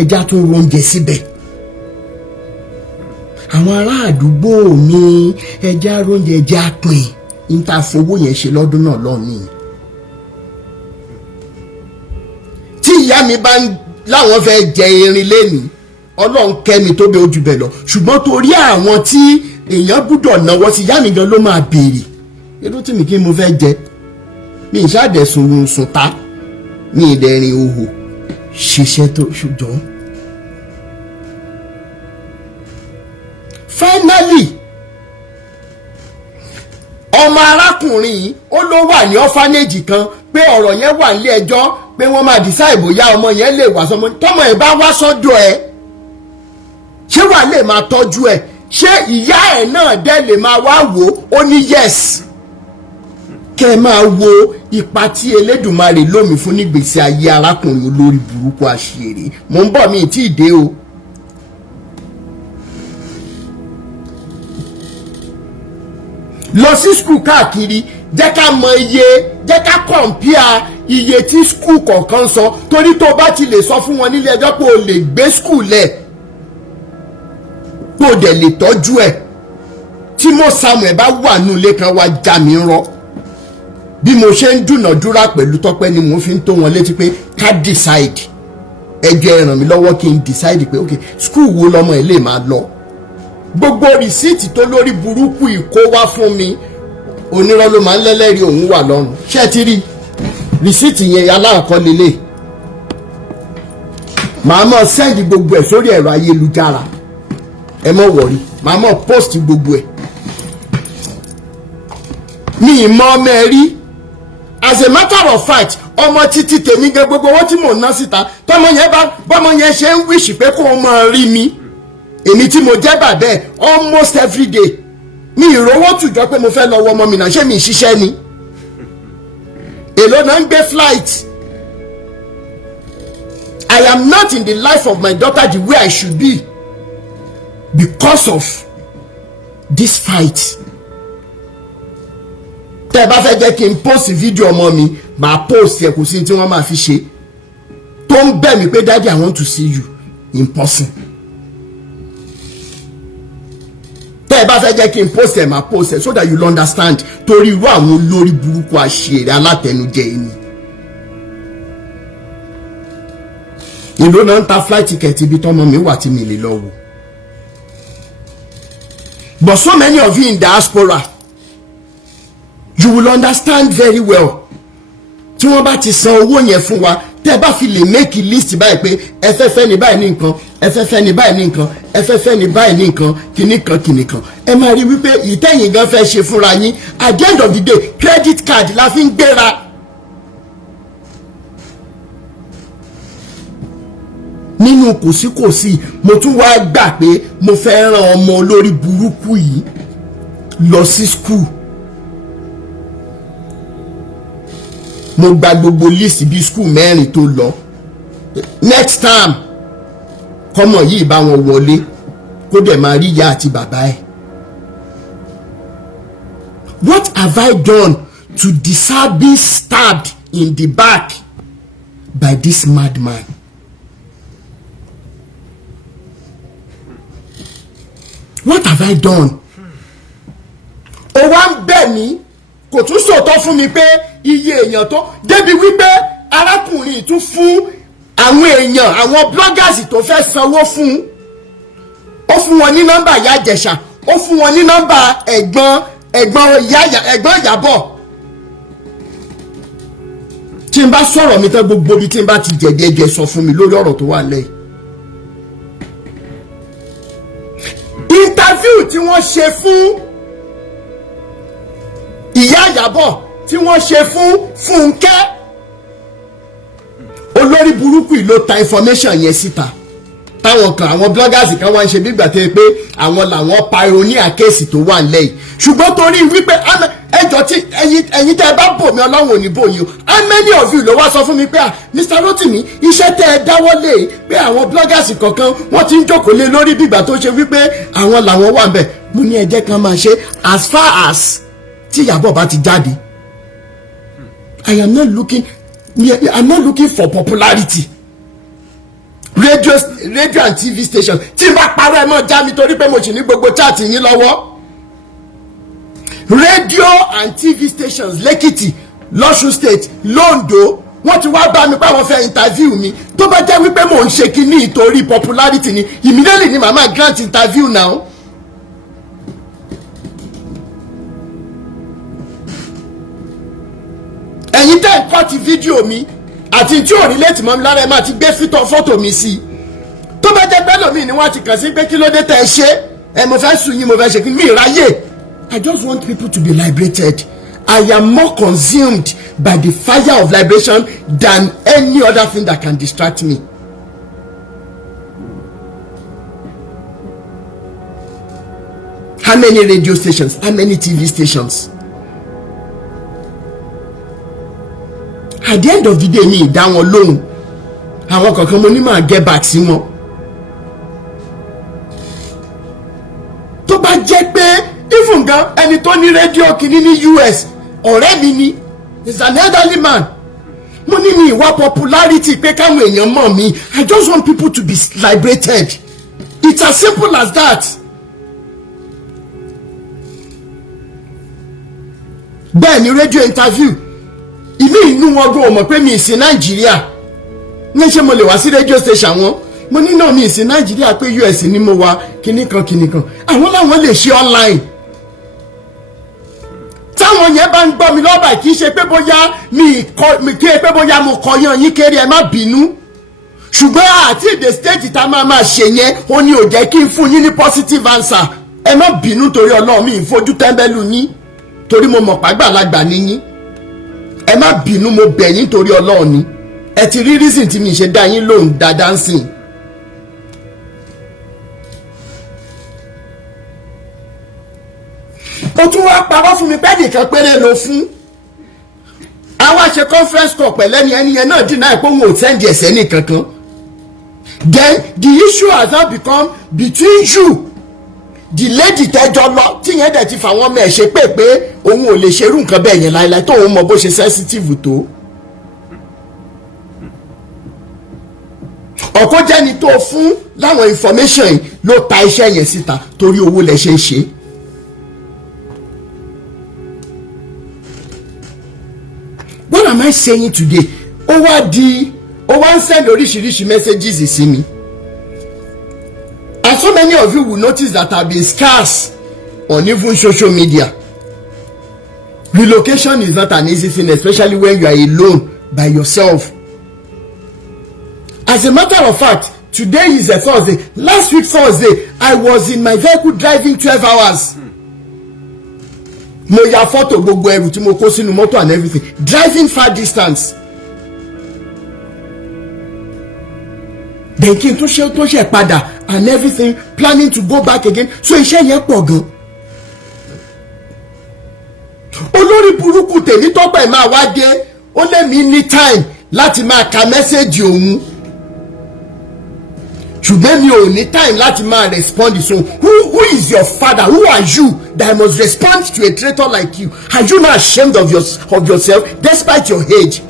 ẹjẹ́ tún oúnjẹ síbẹ̀. àwọn ará àdúgbò mi ẹjẹ́ oúnjẹ ẹjẹ́ àpín ní ta fowó yẹn ṣe lọ́dún náà lọ́ọ̀mí. tí ìyá mi bá láwọn fẹ́ jẹ irin lẹ́nìí Ọlọ́run kẹ́mi tó bẹ ojú bẹ̀ lọ, ṣùgbọ́n torí àwọn tí èèyàn gbúdọ̀ náwó sí ìyá mi gan ló máa béèrè irú tí mi kí mo fẹ́ jẹ mi ìṣàdẹ̀sùn sùta mi ìdẹ̀rìn òhò ṣiṣẹ́ tó ṣùgbọ́n. finally ọmọ arákùnrin yìí ó ló wà ní ọ́fánẹ́jì kan pé ọ̀rọ̀ yẹn wà nílé ẹjọ́ pé wọ́n máa decide bóyá ọmọ yẹn lè wá sọmọ tọmọ ẹ̀ bá wá sọ́dọ̀ ẹ̀ ṣé wàá lè máa tọ́jú ẹ̀ ṣé ìyá ẹ̀ náà dẹ̀ lè máa wá wò ó ní yes. kẹ́ ẹ máa wo ipa tí Elédùmarè lómi fún nígbèsí ayé arákùnrin olórí burúkú àṣírí. mò ń bọ̀ mi tí ì dé o. lọ sí skul káàkiri jẹ́ ká mọ iye jẹ́ ká kọ̀ǹpìà iye tí skul kọ̀ọ̀kan sọ torí tó bá ti lè sọ fún wọn nílé ẹjọ́ pé o lè gbé skul lẹ̀ pé o dẹ̀ lè tọ́jú ẹ̀ tí mo Samuel bá wà nù ilé kan wá já mi rọ bí mo ṣe ń dúnàdúrà pẹ̀lú Tọ́pẹ́ ni mo fi ń tó wọn létí pé ká decide ẹjọ́ ẹ ràn mí lọ́wọ́ kí n decide pé ok skul wo lọ́mọ ẹ̀ lè máa lọ. gbogbo rìsíìtì tó lórí burúkú ìkó wá fún mi onírọ́ ló máa ń lẹ́lẹ́rìí òun wà lọ́rùn ṣé ti rí rìsíìtì yẹn aláàkọ́ lélẹ̀ màá mọ̀ sẹ́ndì gbogbo ẹ̀ sórí ẹ̀rọ ayélujára ẹ mọ̀ wọ̀rí màá mọ̀ post gbogbo ẹ̀ mi ì mọ ọmọ ẹ rí as a matter of fact ọmọ títí tèmi gẹ gbogbo owó tí mò ń ná síta tọmọ yẹn bọ́mọ yẹn ṣe ń wíṣì pé kó o máa rí mi èmi tí mo jẹ́ bàbá ẹ̀ almost every day mi ìrówó tùjọ pé mo fẹ́ lọ wọ ọmọ mi náà ṣé mi ì ṣiṣẹ́ ni èló náà ń gbé flight. I am not in the life of my daughter the way I should be because of this fight. Tẹ́ bá fẹ́ jẹ́ kí n post video ọmọ mi máa post ẹ̀, kò sí tí wọ́n máa fi ṣe tó ń bẹ̀ mí pé daddy I want to see you in person. Tẹ́ bá fẹ́ jẹ́ kí n post ẹ̀ máa post ẹ̀ so that you'll understand torí irú àwọn olórí burúkú àṣírí alátẹnujẹ yìí ni. Ìlú náà ń ta flight ticket ibi tọ́mọ mi wà tí mi lè lọ wò. But so many of you in diaspora, you will understand very well. Tí wọ́n bá ti san owó yẹn fún wa, tẹ́ bá fi lè make a list báyìí pé ẹ fẹ́ fẹ́ ní báyìí ní nǹkan, ẹ fẹ́ fẹ́ ní báyìí ní nǹkan, ẹ fẹ́ fẹ́ ní báyìí ní nǹkan, kìnnìkan. Ẹ máa rí wípé ìtẹ̀yìn gan fẹ́ ṣe fúnra yín. At the end of the day, credit card la fi ń gbéra. Nínú kòsíkòsí mo tún wá gbà pé mo fẹ́ rán ọmọ olórí burúkú yìí lọ sí school. Mo gba gbogbo list bí school mẹ́rin tó lọ. Next time kọ́mọ yìí bá wọn wọlé kó dẹ̀ máa rí ìyá àti bàbá ẹ̀. What have I done to deserve being stabbed in the back by this madman? What have I done? Ó wá ń bẹ̀ mí, kò tún sòótọ́ fún mi pé iye èèyàn tó débi wípé arákùnrin tún fún àwọn èèyàn àwọn bloggers tó fẹ́ sanwó fún. Ó fún wọn ní nọ́mbà ìyá Ìjẹ̀ṣà, ó fún wọn ní nọ́mbà ẹ̀gbọ́n Iyabo. Tí n bá sọ̀rọ̀ mi tán gbogbo bí tí n bá ti jẹ̀jẹ̀ sọ fún mi lórí ọ̀rọ̀ tó wà lẹ́yìn. Interview tí wọ́n ṣe fún ìyá Iyabo, tí wọ́n ṣe fún Fúnkẹ́, olórí burúkú yìí ló ta information yẹn síta. Táwọn kan àwọn bloggers kan wá ń ṣe bí ìgbà tẹ́ pé àwọn làwọn pioneer case tó wà lẹ́yìn. Ṣùgbọ́n torí wípé ẹjọ́ tí ẹ̀yin tẹ́ ẹ bá bò mí Ọlọ́run ò ní bò yín o. How many of you ló wá sọ fún mi pé Mr. Rotimi iṣẹ́ tẹ́ ẹ dáwọ́ lé pé àwọn bloggers kankan wọ́n ti ń jókòó lé lórí bí ìgbà tó ṣe wípé àwọn làwọn wà ńbẹ̀. Mo ní ẹ jẹ́ kan máa ṣe as far as tí Iyabo bá ti jáde. I'm not looking for popularity. Radio and TV station tí bá parọ́ ẹ mọ́ já mi torí pé mo sì ní gbogbo chat yín lọ́wọ́. Radio and TV stations lẹ́kìtì, lọ́ṣun state, londo wọ́n ti wá bá mi pé wọ́n fẹ́ interview mi. Tó bá jẹ́ wípé mò ń ṣe kíní ìtorí popularity ni immediately ni màmá grant interview now. Ẹ̀yin tẹ́ ẹ̀ kọ́ ti fídíò mi àti tí ò relate mọ́ mi lára ẹ̀ máa ti gbé fọ́tò mi sí. Tó bá jẹ́ pẹ́lú mi ni wọ́n ti kàn sí pé kí ló dé tẹ́ ẹ ṣe ẹ mo fẹ́ sùn yín mo fẹ́ ṣe kí mi ráyè. I just want people to be liberated. I am more consumed by the fire of liberation than any other thing that can distract me. How many radio stations? How many TV stations? At the end of the day, mi dá wọn lóhùn. Àwọn kankan mo ní máa get back sí wọn. Tó bá jẹ́ pé even gan ẹni tó ní rédíò kìíní ní US ọ̀rẹ́ mi ni, is an elderly man. Mo ní mi ìwà popularity pé káwọn èèyàn mọ̀ mi. I just want people to be liberated. It's as simple as that. Bẹ́ẹ̀ ni rédíò interview. Ìlú inú wọn gbọ́ mọ̀ pé mi ì sí Nàìjíríà. Ní ṣe mo lè wá sí rédíò station wọn. Mo ní náà mi ì sí Nàìjíríà pé US ni mo wà kìnnìkan. Àwọn làwọn lè ṣe online. Táwọn yẹn bá ń gbọ́ mi lọ́ba kì í ṣe pé bóyá kí ẹ pé bóyá mo kọyán yín kéré ẹ má bínú. Ṣùgbọ́n àti èdè stage tá máa ṣe yẹn ó ní ò jẹ́ kí n fún yín ní positive answer. Ẹ má bínú torí Ọlọ́run mi ì fojú tẹ́ńbẹ́lú yín torí mo mọ̀ pàgbàlagbà ni yín. Ẹ má bínú mo bẹ̀ yín torí Ọlọ́run ni. Ẹ ti rí reason tí mi ṣe dá yín lóhùn dáadáa ń sìn. Ó tún wá parọ́ fún mi pẹ́ẹ́dì kan péré ló fún. Àwa ṣe conference call pẹ̀lẹ́ ni ẹni yẹn náà deny pé òun ò send ẹ̀sẹ̀ ní kankan. Then the issue has now become between you the lady tẹ́jọ́ lọ tí yẹn dẹ̀ ti fà wọ́n mẹ́ ṣe pé òun ò lè ṣerú nǹkan bẹ́ẹ̀ yẹn láéláé tó òun mọ bó ṣe sensitive tó. ọ̀kọ́ jẹ́ni tó fún láwọn information yìí ló ta iṣẹ́ yẹn síta torí owó lẹ ṣe ń ṣe. What am I saying today? Ó wá ń send oríṣiríṣi messages sí mi. And so many of you will notice that I've been scarce on even social media. Relocation is not an easy thing, especially when you are alone by yourself. As a matter of fact, today is a Thursday. Last week Thursday, I was in my vehicle driving 12 hours. Mo ya photo gbogbo ẹrù tí mo kó sínú mọ́tò and everything. Driving far distance. Then kí n tó ṣe padà and everything, planning to go back again. So iṣẹ́ yẹn pọ̀ gan. Olórí burúkú tèmi tọ́pẹ́ máa wá dé. Ó lé mi ní time láti máa ka mẹ́sẹ̀gì òun. Ṣùgbọ́n mi ò ní time láti máa respond. So who is your father? Who are you that I must respond to a traitor like you? Are you not ashamed of yourself despite your age?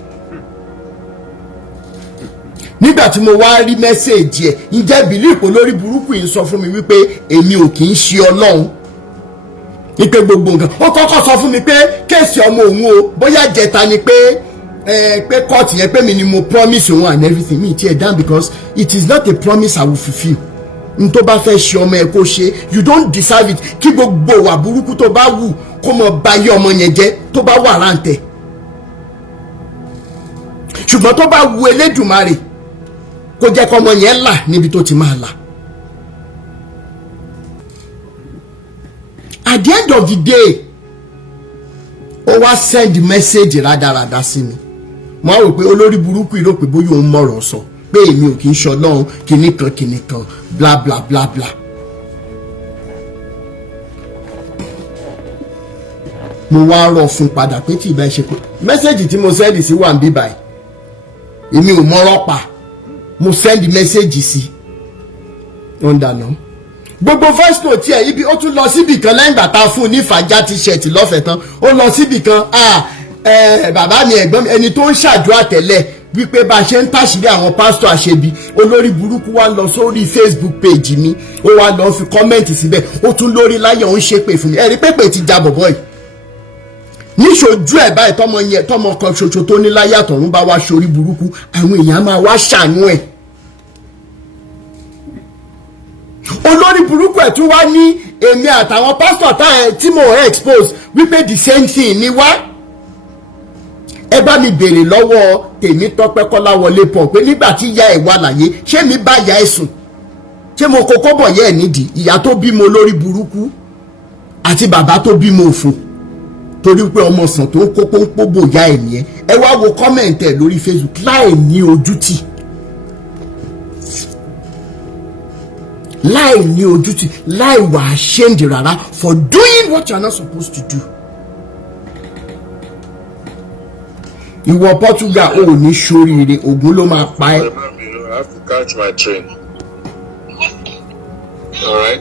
Nígbà tí mo wá rí mẹ́sẹ̀gì ẹ̀, ǹjẹ́ bìlíìpù lórí burúkú yìí sọ fún mi wípé èmi ò kì í ṣe Ọlọ́run. Wípé gbogbo nǹkan. Ó kọ́kọ́ sọ fún mi pé kéèsì ọmọ òun o, bóyá jẹta ni pé court yẹn pé mi ni mo promise òun and everything. Me tear down because it is not a promise I will fulfill. N tó bá fẹ́ ṣe ọmọ ẹ kó ṣe, you don't deserve it. Kí gbogbo wà burúkú tó bá wù kó mọ báyé ọmọ yẹn jẹ́ tó bá wà rántẹ̀. Ṣùgbọ́n tó bá wù Elédùmarè kó jẹ́ kọ́mọ yẹn là níbi tó ti máa là. At the end of the day, ó wá send message rádaràda sí mi. Mo á rò pé olórí burúkú ìró pé bóyá òun mọ̀rọ̀ sọ pé èmi ò kì í ṣọlọ́run kìnnìkan bla bla bla bla. Mo wá rọ̀ fún padà pé tí ìbá ṣe pé message tí mo send sí wà ń bí báyìí èmi ò mọ̀rọ̀ pa. Mo send message sí ó ń dáná gbogbo voice note ẹ ibi ó tún lọ síbì kan lẹ́yìn ìgbà tá a fún un ní fàájà t-shirt lọ́fẹ̀ẹ́ tán ó lọ síbì kan bàbá mi ẹ̀gbọ́n mi ẹni tó ń ṣàdúrà tẹ́lẹ̀ wípé bá a ṣe ń tàṣírí àwọn pásítọ̀ àṣebi olórí burúkú wá lọ sórí Facebook page mi ó wá lọ fi kọ́mẹ́ǹtì síbẹ̀ ó tún lórí láyọ̀ ń ṣépè fún mi ẹ̀rí pépè ti já bọ̀bọ̀ yìí níṣojú ẹ̀ báyìí tọmọ kan ṣoṣo tó ní láyé àtọ̀run bá wá sórí burúkú àwọn èèyàn máa wá ṣàánú ẹ̀. Olórí burúkú ẹ̀ tún wá ní èmi àtàwọn pásítọ̀ tí mo expose wípé the same thing ni wá. Ẹ bá mi béèrè lọ́wọ́ Tèmítọ́pẹ́ Kọ́láwọlé pọ̀ pé nígbà tí ìyá ẹ̀ wà láyé ṣé mi bá ìyá ẹ̀ sùn ṣé mo kókó bọ̀ yẹ́ ẹ̀ nídìí ìyá tó bímọ olórí burúkú àti bàbá tó bímọ òfò torí pé ọmọ sàn tó ń kó pọ́npọ́ bò ìyá ẹ̀ nìyẹn. Ẹ wá wo kọ́mẹ̀ntì ẹ̀ lórí Facebook láì ní ojútì. Láì ní ojútì láì wà ashamed rárá for doing what you are not supposed to do. Ìwọ Portugal ò ní ṣoríire Ògún ló máa pa ẹ́. I have to catch my train. All right,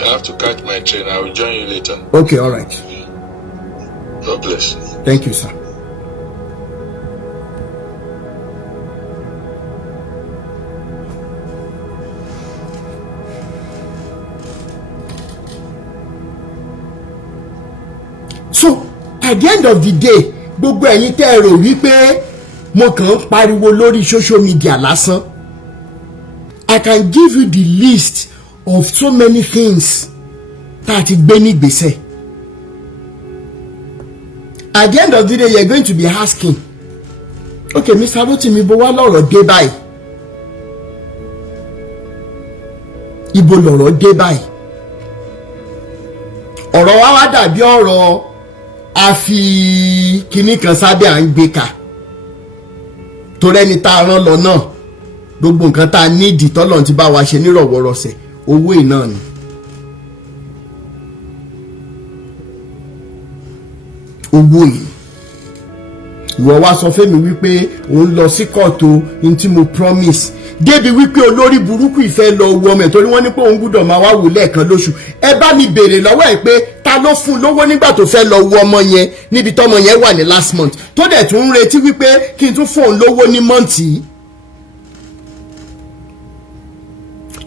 I have to catch my train. I will join you later. Okay, all right. God bless. Thank you, sir. So at the end of the day gbogbo ẹ̀yin tẹ́ ẹ rò wípé mo kàn ń pariwo lórí social media lásán. I can give you the list of so many things tá a ti gbé ní gbèsè. At the end of the day you are going to be asking, okay Mr. Rotimi bó wá lọ́rọ̀ dé báyìí ibo lọ́rọ̀ dé báyìí ọ̀rọ̀ wa wá dàbí ọ̀rọ̀ a fi kinní kan sábẹ́ à ń gbé ka torí ẹni tá a rán lọ náà gbogbo nǹkan tá a nídìí tọ́lọ́run ti bá wa ṣe nírọ̀wọ́rọ̀sẹ̀ owó iná ni. Owó yìí ìwọ wá sọ fẹ́mi wípé òun lọ sí kóòtù ní tí mo promise débi wípé olórí burúkú ìfẹ́ lọ wọ ọmọ ẹ̀ torí wọ́n ní pé òun gbúdọ̀ máa wá wò lẹ́ẹ̀kan lóṣù. ẹ bá mi béèrè lọ́wọ́ ẹ̀ pé ta ló fún un lówó nígbà tó fẹ́ lọ wọ ọmọ yẹn níbi tọ́mọ yẹn wà ní last month tó dẹ̀ tún ń retí wípé kí n tún fún òun lówó ní mọ́ǹtì.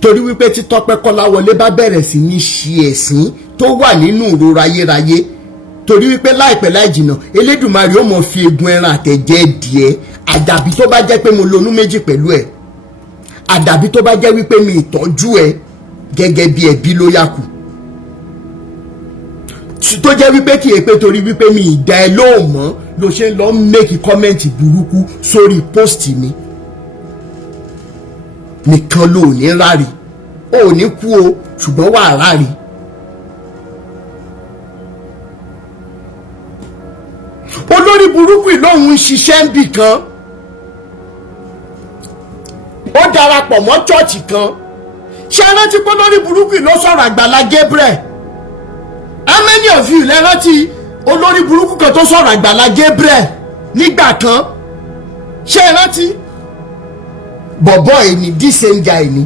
torí wípé tí Tọ́pẹ́ Kọ́láwọlé bá bẹ̀rẹ̀ sí ní ṣe ẹ̀sìn tó wà nínú ìrora ayérayé torí wípé láìpẹ́ láì jìnnà Elédùmarè ó mọ̀ fi egun ẹran àtẹ̀jẹ́ díẹ̀ àdàbí tó bá jẹ́ pé mo lonú méjì pẹ̀lú ẹ̀ àdàbí tó bá jẹ́ wípé mi ìtọ́jú ẹ gẹ́gẹ́ bí ẹbí ló yà kù tó jẹ́ wípé kì í pé torí wípé mi ìdá ẹ lóhùn mọ́ ló ṣe ń lọ make kọ́mẹ́ǹtì burúkú sórí post mi nìkan ló ní rárí ó ní kú o ṣùgbọ́n wà rárí. olórí burúkú ìlóhùn ń ṣiṣẹ́ ń bì kan ó darapọ̀ mọ́ chọ́ọ̀chì kan ṣé ẹ rántí pé olórí burúkú ló sọ̀rọ̀ Àgbàlá Gabriel how many of you lẹ rántí olórí burúkú kan tó sọ̀rọ̀ Àgbàlá Gabriel nígbà kan ṣé ẹ rántí bọ̀bọ̀ ẹ̀ ní this same guy ni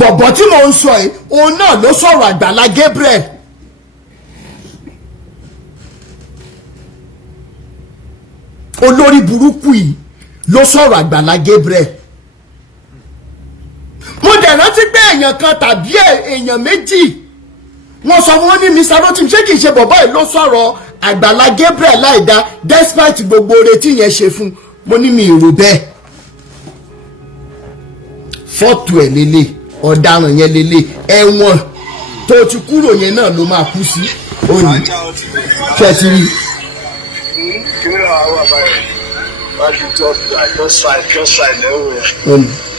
bọ̀bọ̀ tí mò ń sọ ẹ̀ òun náà ló sọ̀rọ̀ Àgbàlá Gabriel. olórí burúkú yìí ló sọ̀rọ̀ Àgbàlá Gabriel. mo dẹ̀ rántí pé èèyàn kan tàbí èèyàn méjì wọ́n sọ fún wọn ní Mr. Rotim ṣé kìí ṣe bọ̀bọ́ yìí ló sọ̀rọ̀ Àgbàlá Gabriel láìda despite gbogbo retí yẹn ṣe fún mo ní mi ìrò bẹ́ẹ̀. fọ́tò ẹ̀ lélẹ̀ ọ̀daràn yẹn lélẹ̀ ẹ̀wọ̀n tó ti kúrò yẹn náà ló máa kú sí òní kẹ́tìrì.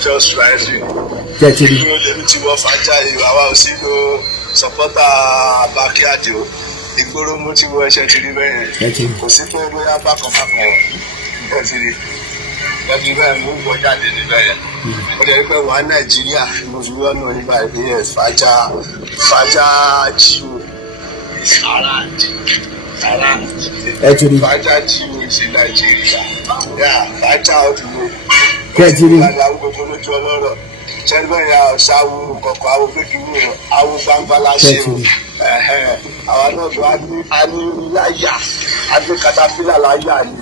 Just rising. Kẹ́tìrì. Èmi ti wọ fàájà yìí, àwa ò sí lo sọpọ́tà backyard o. Ìgboro mo ti wọ ẹsẹ̀ tìrì bẹ́ẹ̀. Kò sí pé bóyá bákan kẹ́tìrì. Kẹ́tìrì bẹ́ẹ̀ ló ń wọ jáde níbẹ̀ yẹn. Ó lè rí pé wà á Nàìjíríà mo fi wọ́n náà nígbà ìpínlẹ̀ fàájà jíò. Kẹ́tìrì. Fàájà jíò sí Nàìjíríà. Fàájà ọdún wo. Kẹ́tìrì. Gbogbo lójú ọlọ́rọ̀. Ṣẹ́gbọ́n ya ṣáwó kọ̀ọ̀kan àwọn kékeré rẹ̀ àwọn gbangba láṣẹ o. Àwọn náà tó a ní láyà a ní katapila láyà ni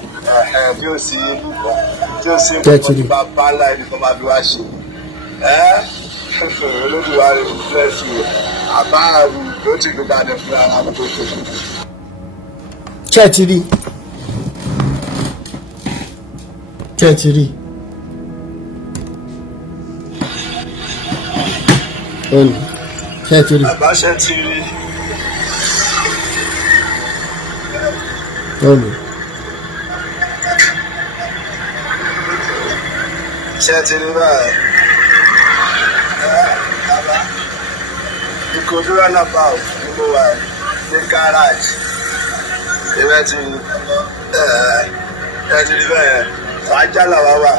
bí ó sì mọ̀ bàbá ńlá ẹnìkan máa fi wá ṣe. Olódùwà rẹ̀ ò fẹ́ sí o. Àbá àrùn ló ti gbé dáadé fún ara mi tó tó. Kẹ́tìrì. Kẹ́tìrì. Kẹ́tìrì. Bàbá ṣe ti rí. Ṣé ti rí báyìí? Bàbá Ìkòdú roundabout ni mo wà ní garage. Ìrẹ́ ti rí bẹ́ẹ̀ fàájà làwa wà.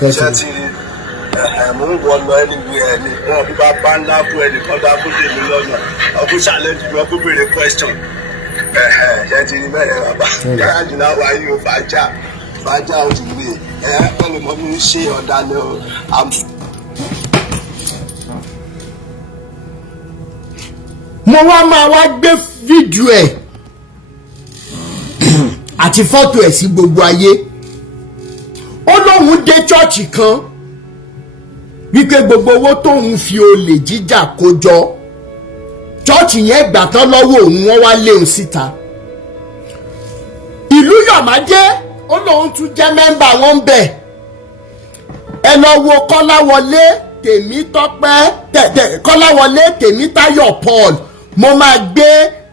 Ṣé ti rí? Mo ń wọ lọ anywhere ni wọn bí bá bá ńlá bú ẹnìkan dá bó dèmi lọ́nà ọkùn challenge mi ọkùn béèrè question ṣe ti rí bẹ́ẹ̀ bàbá gáràjì náà wà yìí ó fàájà ó ti gbé pẹ̀lú mọ́ mi ń ṣe ọ̀dàlẹ̀ o. mo máa wá gbé fídíò ẹ̀ àti fọ́tò ẹ̀ sí gbogbo ayé ó lóun dé chọ́ọ̀chì kan wípé gbogbo owó tóun fi olè jíjà kó jọ chọ́ọ̀chì yẹn gbà tán lọ́wọ́ òun wọ́n wá léun síta. ìlú Yọ̀mádé ó lóun tún jẹ́ mẹ́mbà wọn bẹ̀ ẹ lọ wo Kọ́láwọlé Tèmítáyọ̀ Paul mo máa gbé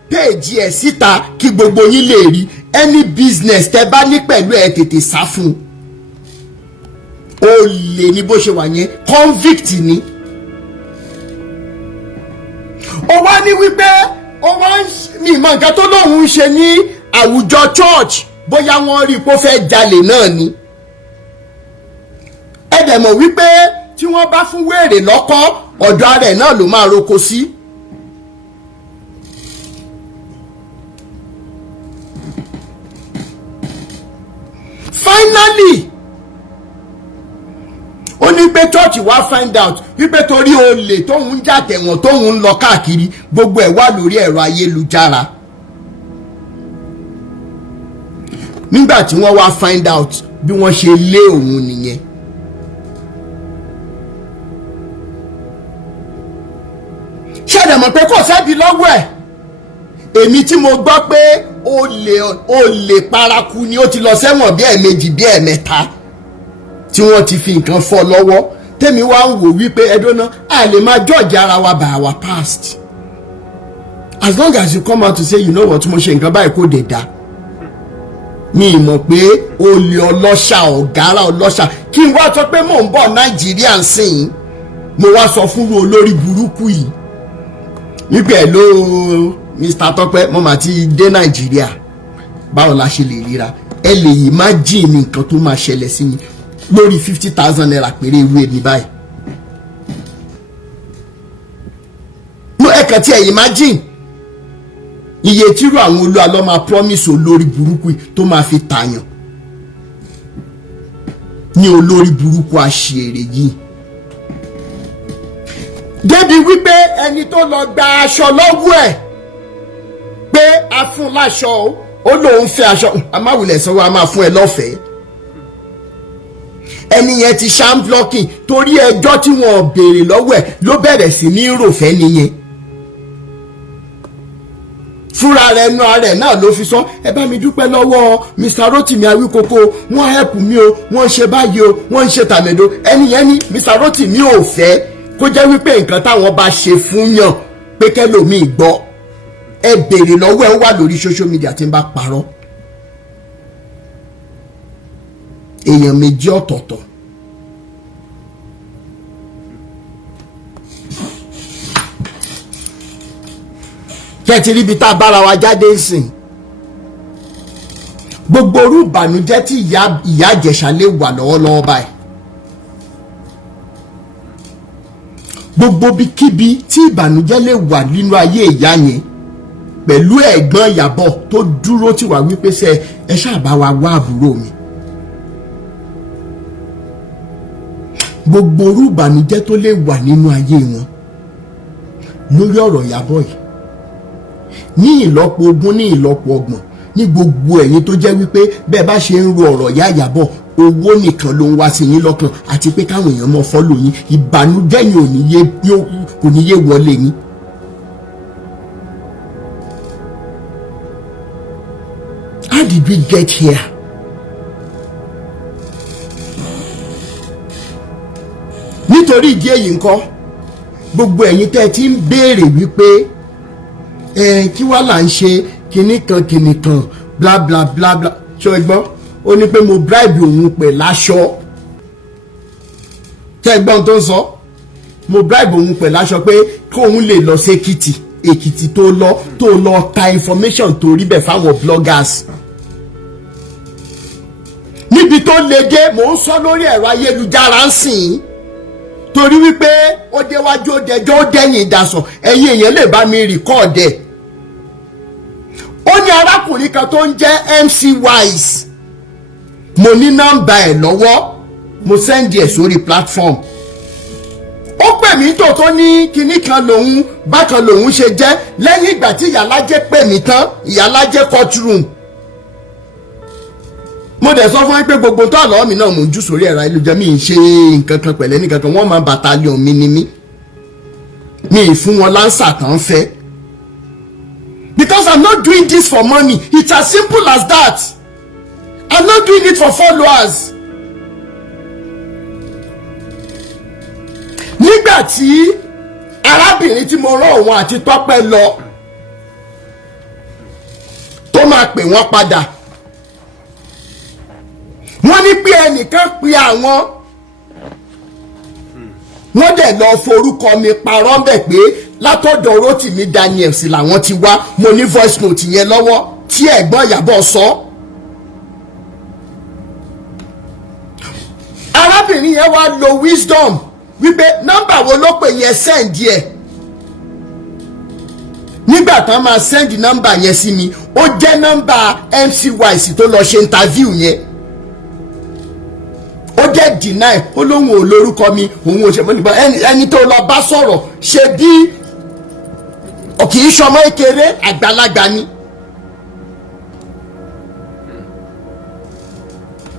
péèjì ẹ̀ síta kí gbogbo yín lè rí any business tẹ́ bá ní pẹ̀lú ẹ̀ tètè sá fún un. Olè ní bó ṣe wà yẹn convict ni. ó wá ní wípé ó wá ní ìmọ̀ nǹkan tó lóun ń ṣe ní àwùjọ church bóyá wọ́n rí i pé ó fẹ́ jalè náà ni. ẹ dẹ̀ mọ̀ wípé tí wọ́n bá fún wèrè lọ́kọ́ ọ̀dọ̀ ara ẹ̀ náà ló máa roko sí. finally ó ní pé church wá find out wípé torí olè tóun ń jà tẹ̀wọ̀n tóun ń lọ káàkiri gbogbo ẹ̀ wà lórí ẹ̀rọ ayélujára. nígbà tí wọ́n wá find out bí wọ́n ṣe lé òun nìyẹn. ṣẹ̀dẹ̀ mọ̀ pé kò sẹ́bi lọ́wọ́ ẹ̀. èmi tí mo gbọ́ pé olè paraku ni ó ti lọ sẹ́wọ̀n bí ẹ̀ẹ̀mejì bí ẹ̀ẹ̀mẹ́ta tí wọ́n ti fi nǹkan fọ́ lọ́wọ́ tèmi wá ń wò wípé ẹdọ́nà a lè máa judge ara wa by our past. as long as you come out to say you know what mo ṣe nǹkan báyìí kò dé dá. mi mọ̀ pé olè ọlọ́ṣà ọ̀gára ọlọ́ṣà kí n wá sọ pé mò ń bọ̀ Nàìjíríà sìn mo wá sọ fún olórí burúkú yìí wípé ẹ̀ ló Mr. Tọ́pẹ́ mo mà ti dé Nàìjíríà báwo la ṣe lè ríra ẹ lè yìí má jìn ní nǹkan tó máa ṣẹlẹ̀ sí mi lórí 50,000 naira péré ìwé ní báyìí. mo ẹ̀kan tí ẹ̀yìn má jìn iye tírú àwọn olúwa lọ́ máa promise olórí burúkú tó máa fi tàyàn ní olórí burúkú àṣìírè yìí. débi wípé ẹni tó lọ gba aṣọ lọ́wọ́ ẹ̀ pé a fún láṣọ ó lóun fẹ́ aṣọ amáwulẹ̀ sanwó a máa fún ẹ lọ́fẹ̀ẹ́. ẹni yẹn ti sham blocking torí ẹjọ́ tí wọ́n béèrè lọ́wọ́ ẹ̀ ló bẹ̀rẹ̀ sí ní ròfẹ́ nìyẹn. fúnra rẹ̀ nu ara ẹ̀ náà ló fi sọ ẹ bá mi dúpẹ́ lọ́wọ́ Mr. Rotimi Awikoko wọ́n help mi o wọ́n ṣe báyìí o wọ́n ṣe tàmẹ̀dò ẹni yẹn ní Mr. Rotimi ò fẹ́ kó jẹ́ wípé nǹkan táwọn bá ṣe fún yàn pé kẹ́lòmíì gbọ́ ẹ béèrè lọ́wọ́ ẹ wà lórí social media tí ń bá parọ́. èèyàn méjì ọ̀tọ̀ọ̀tọ̀. kẹ́ẹ̀tì ríbi tá a bára wa jáde sìn gbogbo orú ìbànújẹ́ tí ìyá Ìjẹ̀ṣà lè wà lọ́wọ́lọ́wọ́ báyìí gbogbo bíkíbi tí ìbànújẹ́ lè wà nínú ayé ìyá yẹn pẹ̀lú ẹ̀gbọ́n Ìyábọ̀ tó dúró tí wà wípé ṣe ẹ ṣáà bá wa wá àbúrò mi. gbogbo orú ìbànújẹ́ tó lè wà nínú ayé wọn lórí ọ̀rọ̀ Ìyábọ̀ yìí ní ìlọ́po ogún ní ìlọ́po ọgbọ̀n ní gbogbo ẹ̀yin tó jẹ́ wípé bẹ́ẹ̀ bá ṣe ń ro ọ̀rọ̀ ìyá Ìyábọ̀ owó nìkan ló ń wá sí yín lọ́kàn àti pé káwọn èèyàn mọ̀ fọ́lò yín ìbànújẹ́ yín kò ní yé wọlé yín. How did we get here? nítorí ìdí èyí ńkọ́ gbogbo ẹ̀yin tẹ́ ẹ ti ń béèrè wípé kí wá là ń ṣe kinní kan bla bla bla bla ṣé ẹ gbọ́ ó ní pé mo bribe òun pẹ̀ láṣọ tẹ́ ẹ gbọ́n tó ń sọ mo bribe òun pẹ̀ láṣọ pé kóun lè lọ sí Èkìtì tó lọ ta information tó rí bẹ̀ fáwọn bloggers níbi tó le dé mò ń sọ lórí ẹ̀rọ ayélujára ń sìn torí wípé ó déwájú ó dẹjọ́ ó dẹ́yìn ìdásọ̀ ẹ̀yin èèyàn lè bá mi rìkọ́ọ̀dù ẹ̀. ó ní arákùnrin kan tó ń jẹ́ MC Wise mo ní nọ́mbà ẹ̀ lọ́wọ́ mo sẹ́ndì ẹ̀ sórí platform. ó pè mí tó ní kinní kan lòun bákan lòun ṣe jẹ́ lẹ́yìn ìgbà tí ìyálájẹ́ pè mí tán ìyálájẹ́ courtroom. mo dẹ̀ sọ fún yín pé gbogbo tó àlọ́ mi náà mò ń jù sórí ẹ̀rọ ayélujára mi ń ṣe nǹkan kan pẹ̀lẹ́ nìkan kan wọ́n máa battalion mi ni mí mi ì fún wọn lánsà tán fẹ́ because I'm not doing this for money it's as simple as that I'm not doing it for followers. nígbà tí arábìnrin tí mo rán òun àti Tọ́pẹ́ lọ tó máa pè wọ́n padà wọ́n ní pé ẹnìkan pe àwọn wọ́n dẹ̀ lọ forúkọ mi parọ́ bẹ̀ pé látọ̀dọ̀ Rotimi Daniels làwọn ti wá mo ní voice note yẹn lọ́wọ́ tí ẹ̀gbọ́n Ìyábọ̀ sọ. arábìnrin yẹn wá lo wisdom wípé nọ́mbà wo ló pè yẹn send yẹ nígbà tán máa send nọ́mbà yẹn sí mi ó jẹ́ nọ́mbà MC Wise tó lọ ṣe interview yẹn. dẹ̀ deny ó lóun ò lórúkọ mi òun ò ṣe mọ́ nípa ẹni tó lọ bá sọ̀rọ̀ ṣe bí kì í ṣọmọ kékeré àgbàlagbà ni.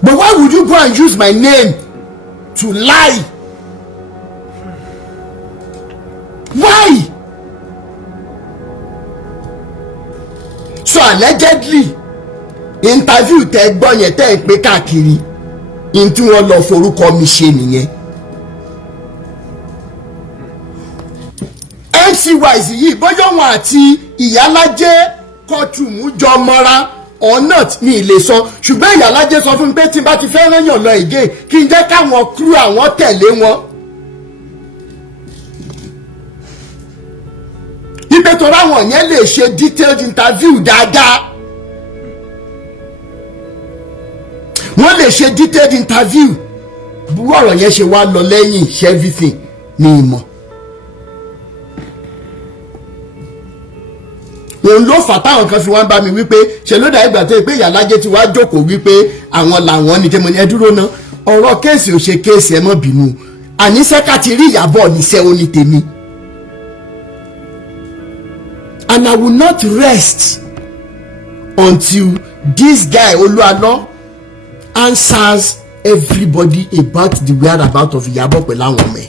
But why would you go and use my name to lie? Why? So allegedly interview tẹ gbọ́ yẹn tẹ́ ẹ pé káàkiri in tí wọ́n lọ forúkọ mi ṣe nìyẹn. MC-wise yìí bóyá wọn àti ìyálájẹ́ courtroom jọ mọ́ra or not mi lè sọ ṣùgbọ́n ìyálájẹ́ sọ fún mi pé tí n bá ti fẹ́ rányàn lọ ìgé kí n jẹ́ káwọn crew àwọn tẹ̀lé wọn. ibi tó ráwọn yẹn lè ṣe detailed interview dáadáa wọ́n lè ṣe detailed interview bí ọ̀rọ̀ yẹn ṣe wá lọ lẹ́yìn ṣe everything ní ìmọ̀. òun ló fà táwọn kan fi wá ń bá mi wípé ṣe ló dà ìgbà tó yẹ pé ìyálájẹ́ ti wá jókòó wípé àwọn làwọn ní tẹmọ ní ẹ dúró náà ọ̀rọ̀ kéèsì ò ṣe kéèsì ẹ mọ́ bínú àníṣe ká ti rí Ìyábọ̀ níṣẹ́ ó ní tèmi. And I will not rest until this guy Olualo answers everybody about the whereabouts of Iyabo pẹ̀lú àwọn ọmọ ẹ̀.